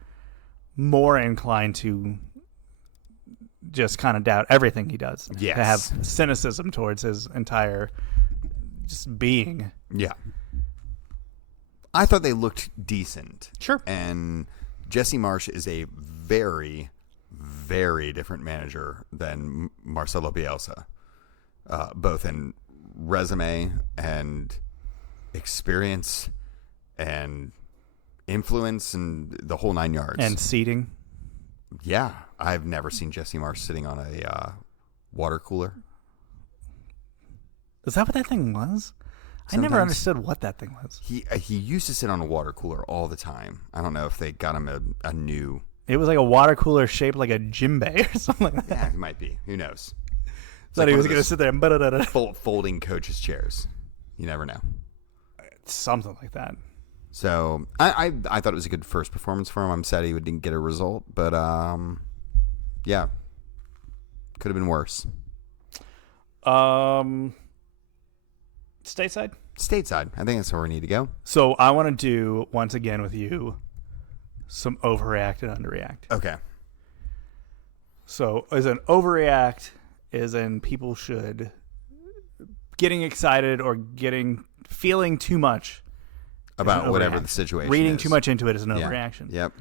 more inclined to just kind of doubt everything he does. Yes. To have cynicism towards his entire just being. Yeah. I thought they looked decent. Sure. And Jesse Marsch is a very, very different manager than Marcelo Bielsa, both in resume and experience and influence and the whole 9 yards. And seating. Yeah. I've never seen Jesse Marsch sitting on a water cooler. Is that what that thing was? I never understood what that thing was. He used to sit on a water cooler all the time. I don't know if they got him a new... It was like a water cooler shaped like a djembe or something like that. Yeah, it might be. Who knows? Thought he was going to sit there and... folding coaches' chairs. You never know. Something like that. So, I thought it was a good first performance for him. I'm sad he didn't get a result. But, yeah. Could have been worse. Stateside? Stateside. I think that's where we need to go. So I want to do, once again with you, some overreact and underreact. Okay. So as an overreact is in people should getting excited or feeling too much about whatever the situation Reading is. too much into it is an overreaction. Yep.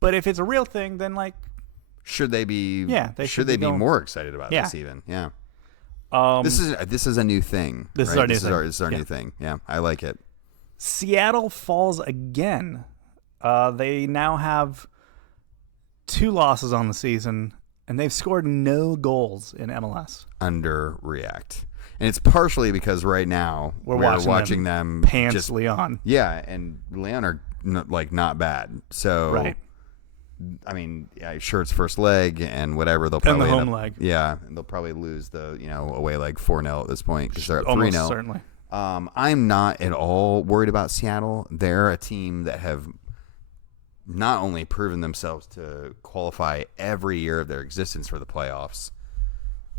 But if it's a real thing, then like... Should they be... Yeah. Should they be more excited about this even? Yeah. This is a new thing. This is our new thing. This is our new thing. Yeah, I like it. Seattle falls again. They now have 2 losses on the season, and they've scored no goals in MLS. Underreact. And it's partially because right now we're watching them pants just, Leon. Yeah, and Leon are not bad. So right. I mean, yeah, sure, it's first leg and whatever. They'll probably and the home leg. Yeah, and they'll probably lose the away leg 4-0 at this point because they're at 3-0. Almost certainly. I'm not at all worried about Seattle. They're a team that have not only proven themselves to qualify every year of their existence for the playoffs,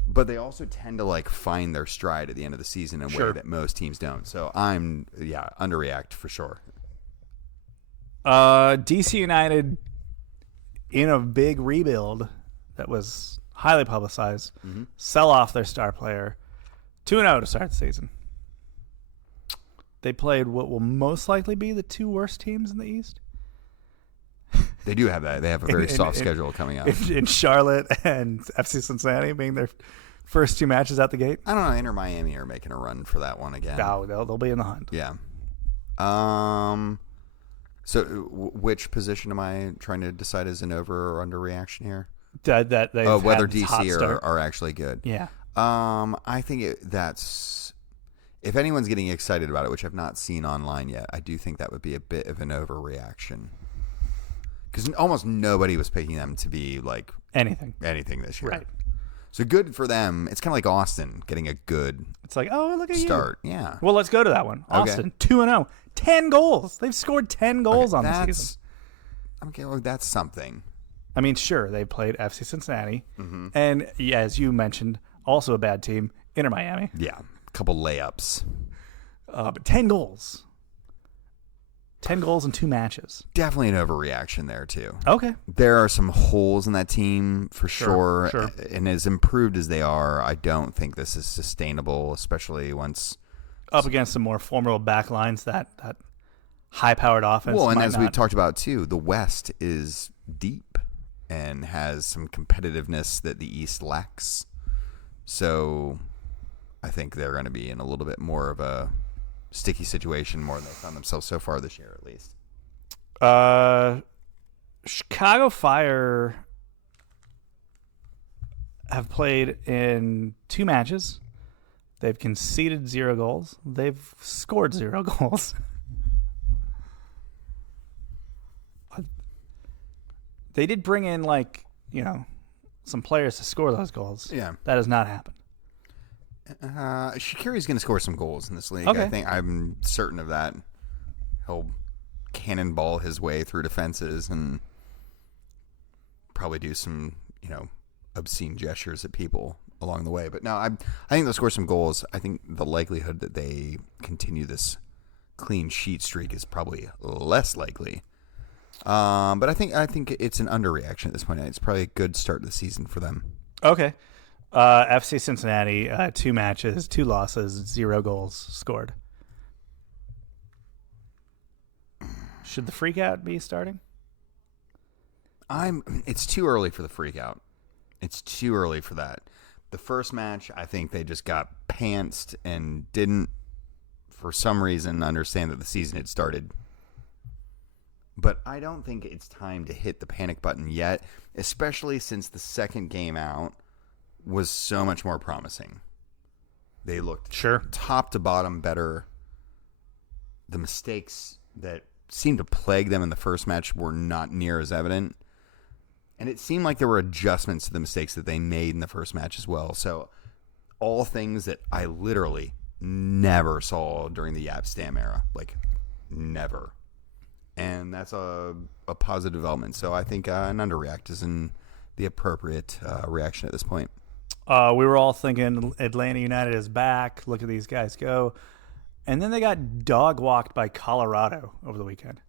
but they also tend to find their stride at the end of the season in a way that most teams don't. So I'm underreact for sure. DC United, in a big rebuild that was highly publicized, sell off their star player, 2-0 to start the season. They played what will most likely be the 2 worst teams in the East. They do have that. They have a very soft schedule coming up. In Charlotte and FC Cincinnati being their first 2 matches out the gate. I don't know. Inter Miami are making a run for that one again. No, they'll be in the hunt. Yeah. So, which position am I trying to decide as an over or underreaction here? Whether DC are actually good. Yeah. I think that's if anyone's getting excited about it, which I've not seen online yet. I do think that would be a bit of an overreaction because almost nobody was picking them to be anything this year. Right. So good for them. It's kind of like Austin getting a good. It's like, oh, look at start. You. Yeah. Well, let's go to that one. Austin, 2-0. 10 goals. They've scored 10 goals on the season. Okay, well, that's something. I mean, sure, they played FC Cincinnati. And, as you mentioned, also a bad team, Inter Miami. Yeah, a couple layups. But 10 goals. 10 goals in 2 matches. Definitely an overreaction there, too. Okay. There are some holes in that team, for sure. Sure. And as improved as they are, I don't think this is sustainable, especially once... Up against some more formidable backlines, that high-powered offense. Well, and as we talked about too, the West is deep and has some competitiveness that the East lacks. So, I think they're going to be in a little bit more of a sticky situation more than they found themselves so far this year, at least. Chicago Fire have played in 2 matches. They've conceded 0 goals. They've scored 0 goals. They did bring in some players to score those goals. Yeah. That has not happened. Shaqiri's going to score some goals in this league. Okay. I'm certain of that. He'll cannonball his way through defenses and probably do some, obscene gestures at people along the way. But no, I think they'll score some goals. I think the likelihood that they continue this clean sheet streak is probably less likely. But I think it's an underreaction at this point. It's probably a good start to the season for them. Okay. FC Cincinnati, 2 matches, 2 losses, 0 goals scored. Should the freak out be starting? It's too early for the freak out. It's too early for that. The first match, I think they just got pantsed and didn't, for some reason, understand that the season had started. But I don't think it's time to hit the panic button yet, especially since the second game out was so much more promising. They looked top to bottom better. The mistakes that seemed to plague them in the first match were not near as evident. And it seemed like there were adjustments to the mistakes that they made in the first match as well. So all things that I literally never saw during the Yap Stam era. Like, never. And that's a positive development. So I think an underreact is in the appropriate reaction at this point. We were all thinking Atlanta United is back. Look at these guys go. And then they got dog-walked by Colorado over the weekend.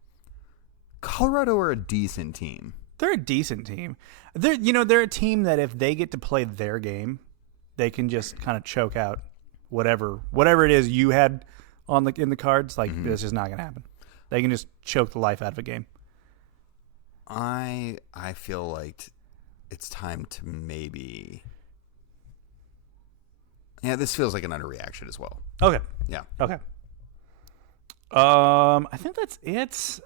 Colorado are a decent team. They're a decent team. They're a team that if they get to play their game, they can just kind of choke out whatever it is you had in the cards. Like, It's just not going to happen. They can just choke the life out of a game. I feel like it's time to maybe. Yeah, this feels like an underreaction as well. Okay. Yeah. Okay. I think that's it.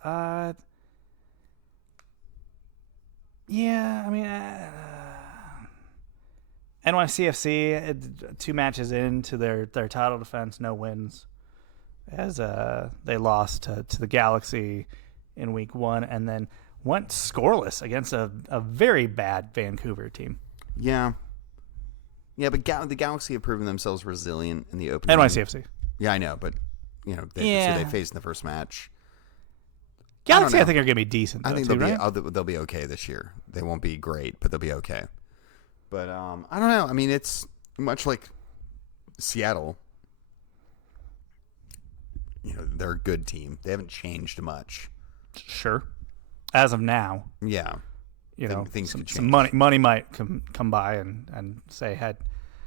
Yeah, I mean, NYCFC 2 matches into their title defense, no wins, as they lost to the Galaxy in week 1, and then went scoreless against a very bad Vancouver team. Yeah. Yeah, but the Galaxy have proven themselves resilient in the opening. NYCFC. Yeah, I know, but so they faced in the first match. Galaxy, I think, are going to be decent. I think they'll they'll be okay this year. They won't be great, but they'll be okay. But I don't know. I mean, it's much like Seattle. They're a good team. They haven't changed much. Sure. As of now. Yeah. Things could change. Some money might come by and say, "Hey,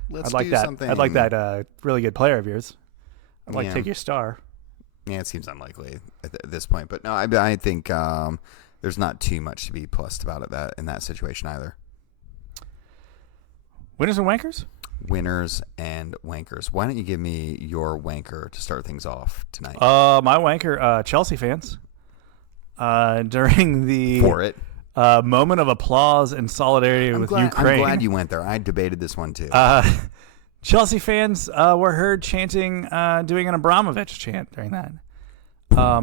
Let's I'd like do that. something." I'd like that really good player of yours. I'd like to take your star." Yeah, it seems unlikely at this point. But no, I think there's not too much to be plussed about in that situation either. Winners and wankers? Winners and wankers. Why don't you give me your wanker to start things off tonight? My wanker, Chelsea fans. During the moment of applause and solidarity with Ukraine. I'm glad you went there. I debated this one too. Chelsea fans were heard chanting, doing an Abramovich chant during that.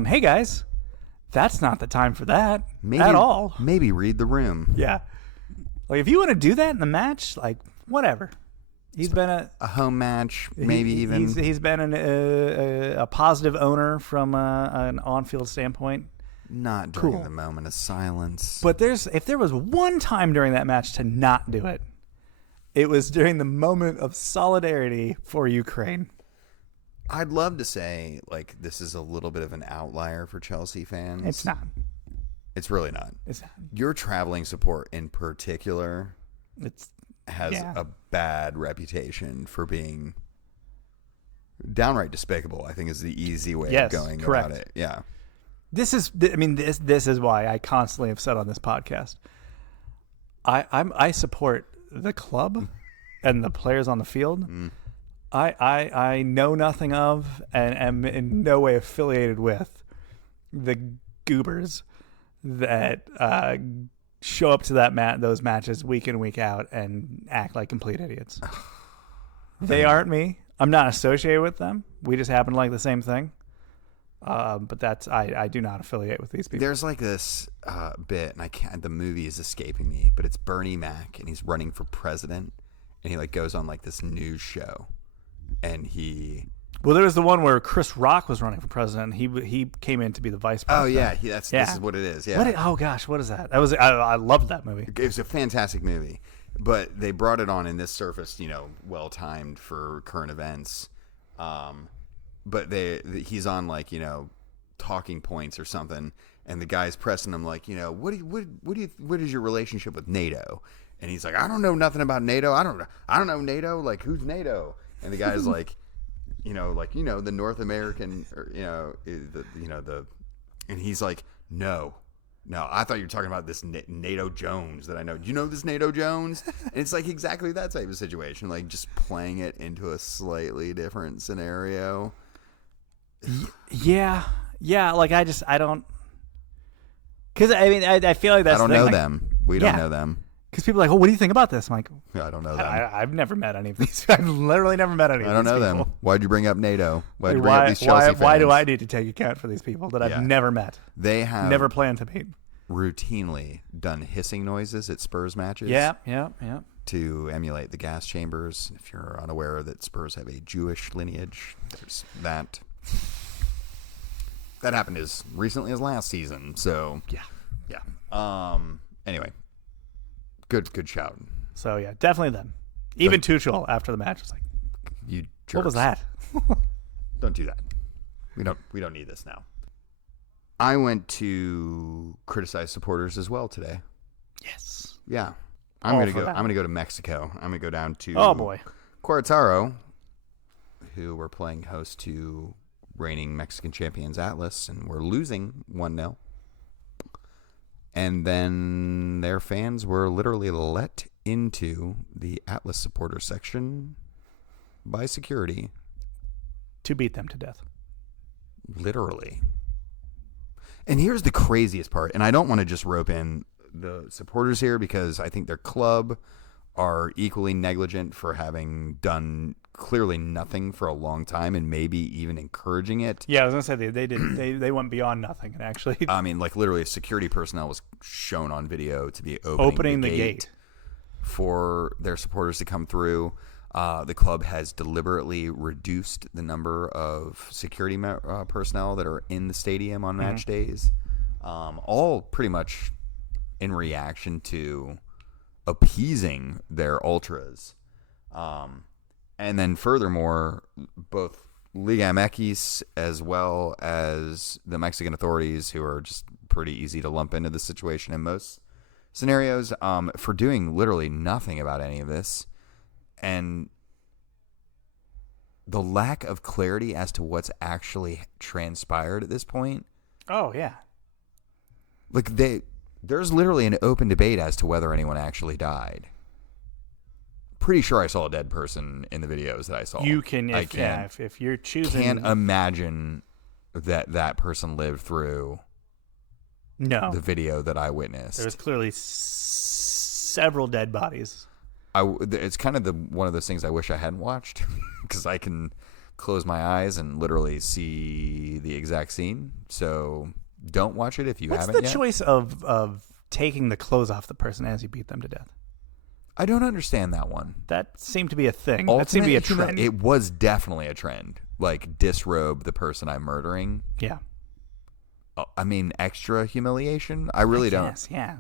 Hey guys, that's not the time for that at all. Maybe read the room. Yeah. Like, if you want to do that in the match, like, whatever. He's been a home match, maybe even. He's been a positive owner from an on-field standpoint. Not during the moment of silence. But if there was one time during that match to not do it, it was during the moment of solidarity for Ukraine. I'd love to say, like, this is a little bit of an outlier for Chelsea fans. It's not. It's really not. It's not. Your traveling support in particular has a bad reputation for being downright despicable, I think is the easy way of going about it. Yeah. This is why I constantly have said on this podcast, I support the club and the players on the field. I know nothing of and am in no way affiliated with the goobers that show up to those matches week in, week out and act like complete idiots. They aren't me. I'm not associated with them. We just happen to like the same thing. But I do not affiliate with these people. There's like this bit, and the movie is escaping me, but it's Bernie Mac, and he's running for president, and he like goes on like this news show, and Well, there was the one where Chris Rock was running for president, and he came in to be the vice president. Oh yeah, this is what it is. Yeah. Oh gosh, what is that? I loved that movie. It was a fantastic movie, but they brought it on, and this surfaced, well timed for current events. But he's on like talking points or something, and the guy's pressing him like what is your relationship with NATO? And he's like, I don't know nothing about NATO. I don't know NATO. Like, who's NATO? And the guy's like, the North American, or, the And he's like, no, I thought you were talking about this NATO Jones that I know. Do you know this NATO Jones? And it's like exactly that type of situation, like just playing it into a slightly different scenario. Yeah. Like I don't, because I mean I feel like that's I don't the thing, know like, them. We don't know them. Because people are like, oh, what do you think about this? I'm like, I don't know them. I've never met any of these. I've literally never met any of these people. I don't know them. Why'd you bring up NATO? Why'd you bring up these Chelsea fans? Why do I need to take account for these people that I've never met? They have never planned to meet. Routinely done hissing noises at Spurs matches. Yeah. To emulate the gas chambers. If you're unaware that Spurs have a Jewish lineage, there's that. That happened as recently as last season. So yeah. Anyway. Good shout. So yeah, definitely them. Even Tuchel after the match was like, "You jerks. What was that?" Don't do that. We don't need this now. I went to criticize supporters as well today. Yes. Yeah. I'm gonna go to Mexico. I'm gonna go down to Querétaro, who were playing host to reigning Mexican champions Atlas, and we're losing 1-0. And then their fans were literally let into the Atlas supporter section by security. To beat them to death. Literally. And here's the craziest part, and I don't want to just rope in the supporters here because I think their club are equally negligent for having done clearly nothing for a long time and maybe even encouraging it. Yeah, I was gonna say they went beyond nothing and actually. I mean, like literally, security personnel was shown on video to be opening the gate for their supporters to come through. The club has deliberately reduced the number of security personnel that are in the stadium on match days, all pretty much in reaction to appeasing their ultras. And then furthermore, both Liga MX as well as the Mexican authorities, who are just pretty easy to lump into the situation in most scenarios, for doing literally nothing about any of this. And the lack of clarity as to what's actually transpired at this point. Oh, yeah. Like there's literally an open debate as to whether anyone actually died. Pretty sure I saw a dead person in the videos that I saw. If you're choosing. Can't imagine that person lived through the video that I witnessed. There's clearly several dead bodies. It's kind of one of those things I wish I hadn't watched because I can close my eyes and literally see the exact scene. So don't watch it if you haven't yet. What's the choice of taking the clothes off the person as you beat them to death? I don't understand that one. That seemed to be a thing. That seemed to be a trend. It was definitely a trend. Like, disrobe the person I'm murdering. Yeah. I mean, extra humiliation. I really don't. Yeah,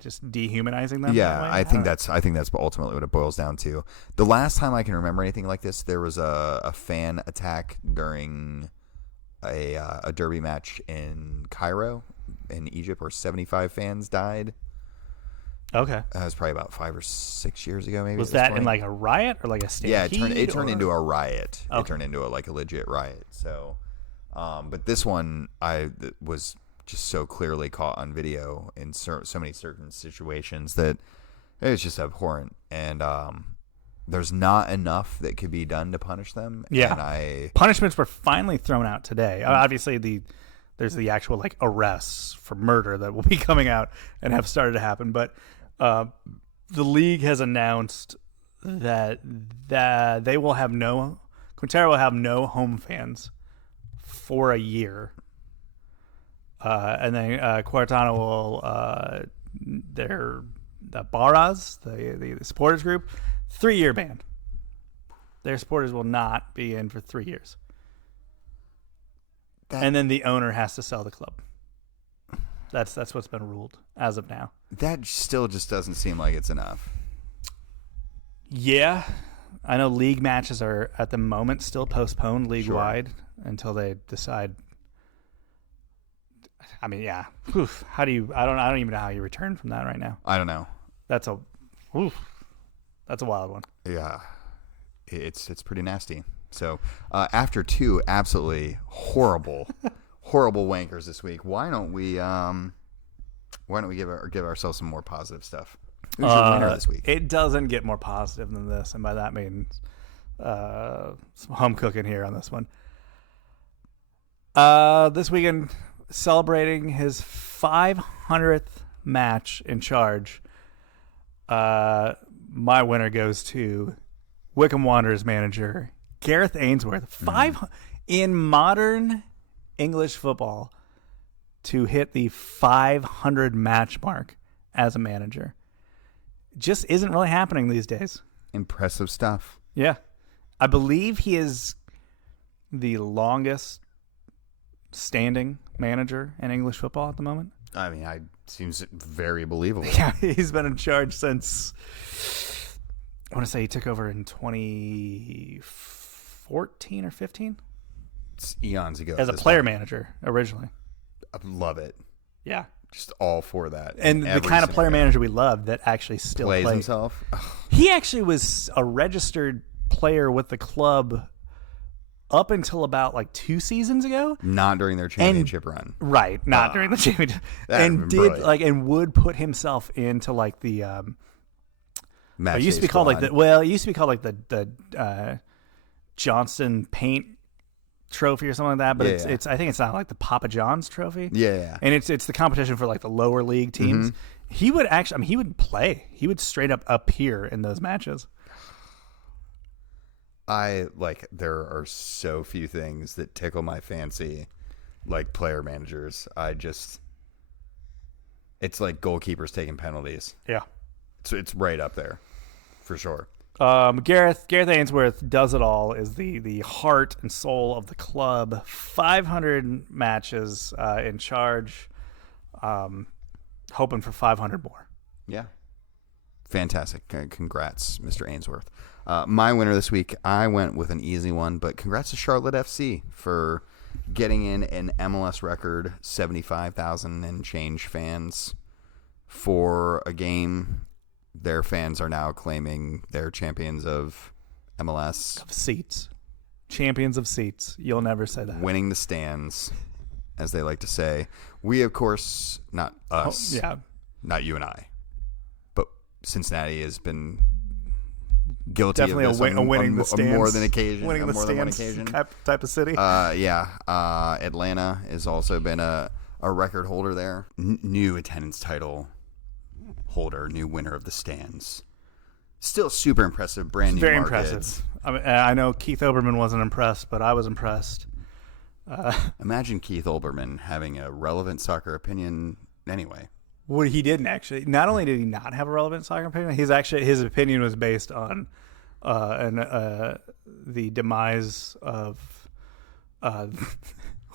just dehumanizing them. Yeah, I think that's ultimately what it boils down to. The last time I can remember anything like this, there was a fan attack during a derby match in Cairo, in Egypt, where 75 fans died. Okay, that was probably about 5 or 6 years ago. Maybe was that in like a riot or like a stampede? Yeah, it turned into a riot. Okay. It turned into a legit riot. So. But this one, I was just so clearly caught on video in so many certain situations that it was just abhorrent. And there's not enough that could be done to punish them. Yeah, and punishments were finally thrown out today. Obviously, there's the actual like arrests for murder that will be coming out and have started to happen. But the league has announced that they will have Quintero will have no home fans for a year, and then Querétaro will the Barras, the supporters group, 3-year ban. Their supporters will not be in for 3 years, and then the owner has to sell the club. That's what's been ruled as of now. That still just doesn't seem like it's enough. Yeah, I know league matches are at the moment still postponed league-wide. Sure. Until they decide. I mean, yeah. Oof. How do you? I don't even know how you return from that right now. I don't know. That's a wild one. Yeah, it's pretty nasty. So after 2 absolutely horrible horrible wankers this week. Why don't we give ourselves some more positive stuff? Who's your winner this week? It doesn't get more positive than this, and by that I mean some home cooking here on this one. This weekend, celebrating his 500th match in charge, my winner goes to Wycombe Wanderers manager Gareth Ainsworth. In modern English football, to hit the 500 match mark as a manager just isn't really happening these days. Impressive stuff. Yeah. I believe he is the longest standing manager in English football at the moment. I mean, seems very believable. Yeah, he's been in charge since, I want to say he took over in 2014 or 15. It's eons ago. As a player manager originally. I love it. Yeah. Just all for that. And the kind of player manager we love that actually still plays plays. Himself. He actually was a registered player with the club up until about like 2 seasons ago. Not during their championship run. Right. Not during the championship. And would put himself into like the it used to be called like the Johnston Paint Trophy or something like that, but it's I think it's not like the Papa John's Trophy. Yeah. And it's the competition for like the lower league teams. Mm-hmm. He would actually, I mean, he would play. He would straight up appear in those matches. There are so few things that tickle my fancy, like player managers. It's like goalkeepers taking penalties. Yeah. It's right up there, for sure. Gareth Ainsworth does it all, is the heart and soul of the club. 500 matches in charge, hoping for 500 more. Yeah. Fantastic. Congrats, Mr. Ainsworth. My winner this week, I went with an easy one, but congrats to Charlotte FC for getting in an MLS record 75,000 and change fans for a game. Their fans are now claiming they're champions of MLS. Of seats. Champions of seats. You'll never say that. Winning the stands, as they like to say. We, of course, not us. Not you and I. But Cincinnati has been guilty definitely of this winning the stands. More than occasion. Winning the stands type of city. Atlanta has also been a record holder there. New attendance title holder, new winner of the stands. Still super impressive, brand new Very market. impressive. I know Keith Olbermann wasn't impressed, but I was impressed. Imagine Keith Olbermann having a relevant soccer opinion anyway. Well, he didn't actually. Not only did he not have a relevant soccer opinion, his opinion was based on the demise of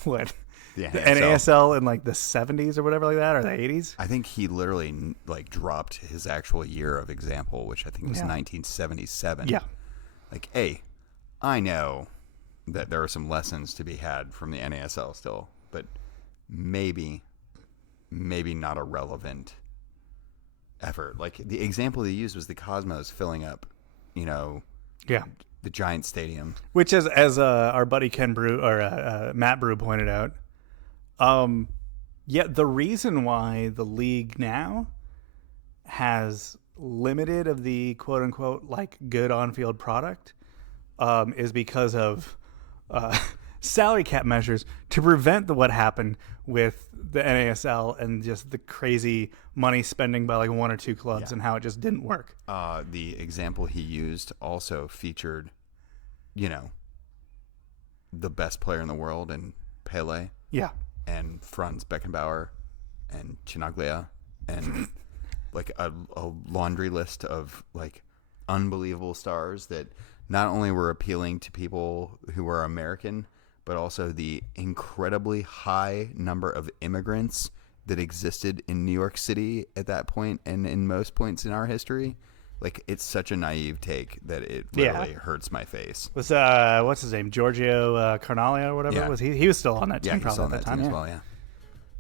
what? The NASL in like the 70s or whatever like that, or the 80s. I think he literally like dropped his actual year of example, which I think was 1977. Yeah. Like, hey, I know that there are some lessons to be had from the NASL still, but maybe not a relevant effort. Like the example they used was the Cosmos filling up, the Giant Stadium, which is as our buddy Ken Brew or Matt Brew pointed out. The reason why the league now has limited of the quote unquote like good on-field product is because of salary cap measures to prevent what happened with the NASL and just the crazy money spending by like one or two clubs and how it just didn't work. The example he used also featured, the best player in the world in Pele. Yeah. And Franz Beckenbauer and Chinaglia and like a laundry list of like unbelievable stars that not only were appealing to people who were American, but also the incredibly high number of immigrants that existed in New York City at that point and in most points in our history. Like, it's such a naive take that it really hurts my face. Was what's his name? Giorgio Carnaglia or whatever it was. He was still on that team probably at that time. As well, yeah.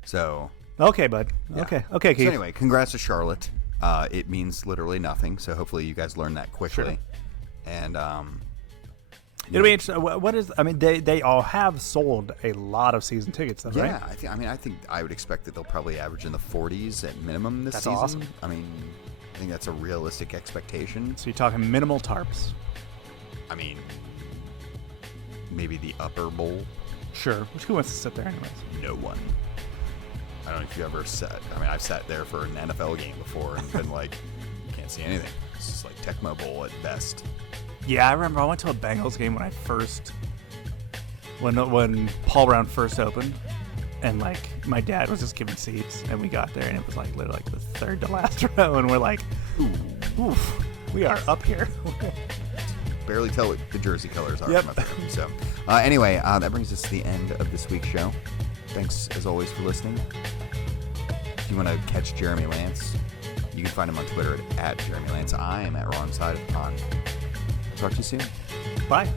So okay, bud. Yeah. Okay, Keith. So anyway, congrats to Charlotte. It means literally nothing, so hopefully you guys learn that quickly. Sure. And It'll be interesting. What is? I mean, they all have sold a lot of season tickets, though, right? Yeah, I think I would expect that they'll probably average in the 40s at minimum this season. That's awesome. I mean, I think that's a realistic expectation. So you're talking minimal tarps. I mean, maybe the upper bowl. Sure. Who wants to sit there, anyways? No one. I don't know if you ever sat. I mean, I've sat there for an NFL game before and been like, can't see anything. It's just like Tecmo Bowl at best. Yeah, I remember I went to a Bengals game when Paul Brown first opened, and like my dad was just giving seats, and we got there, and it was like literally like the third to last row, and we're like, oof, we are up here. Barely tell what the jersey colors are Yep. from up there. So, anyway, that brings us to the end of this week's show. Thanks, as always, for listening. If you want to catch Jeremy Lance, you can find him on Twitter at Jeremy Lance. I am at wrong side of the pond. Talk to you soon. Bye.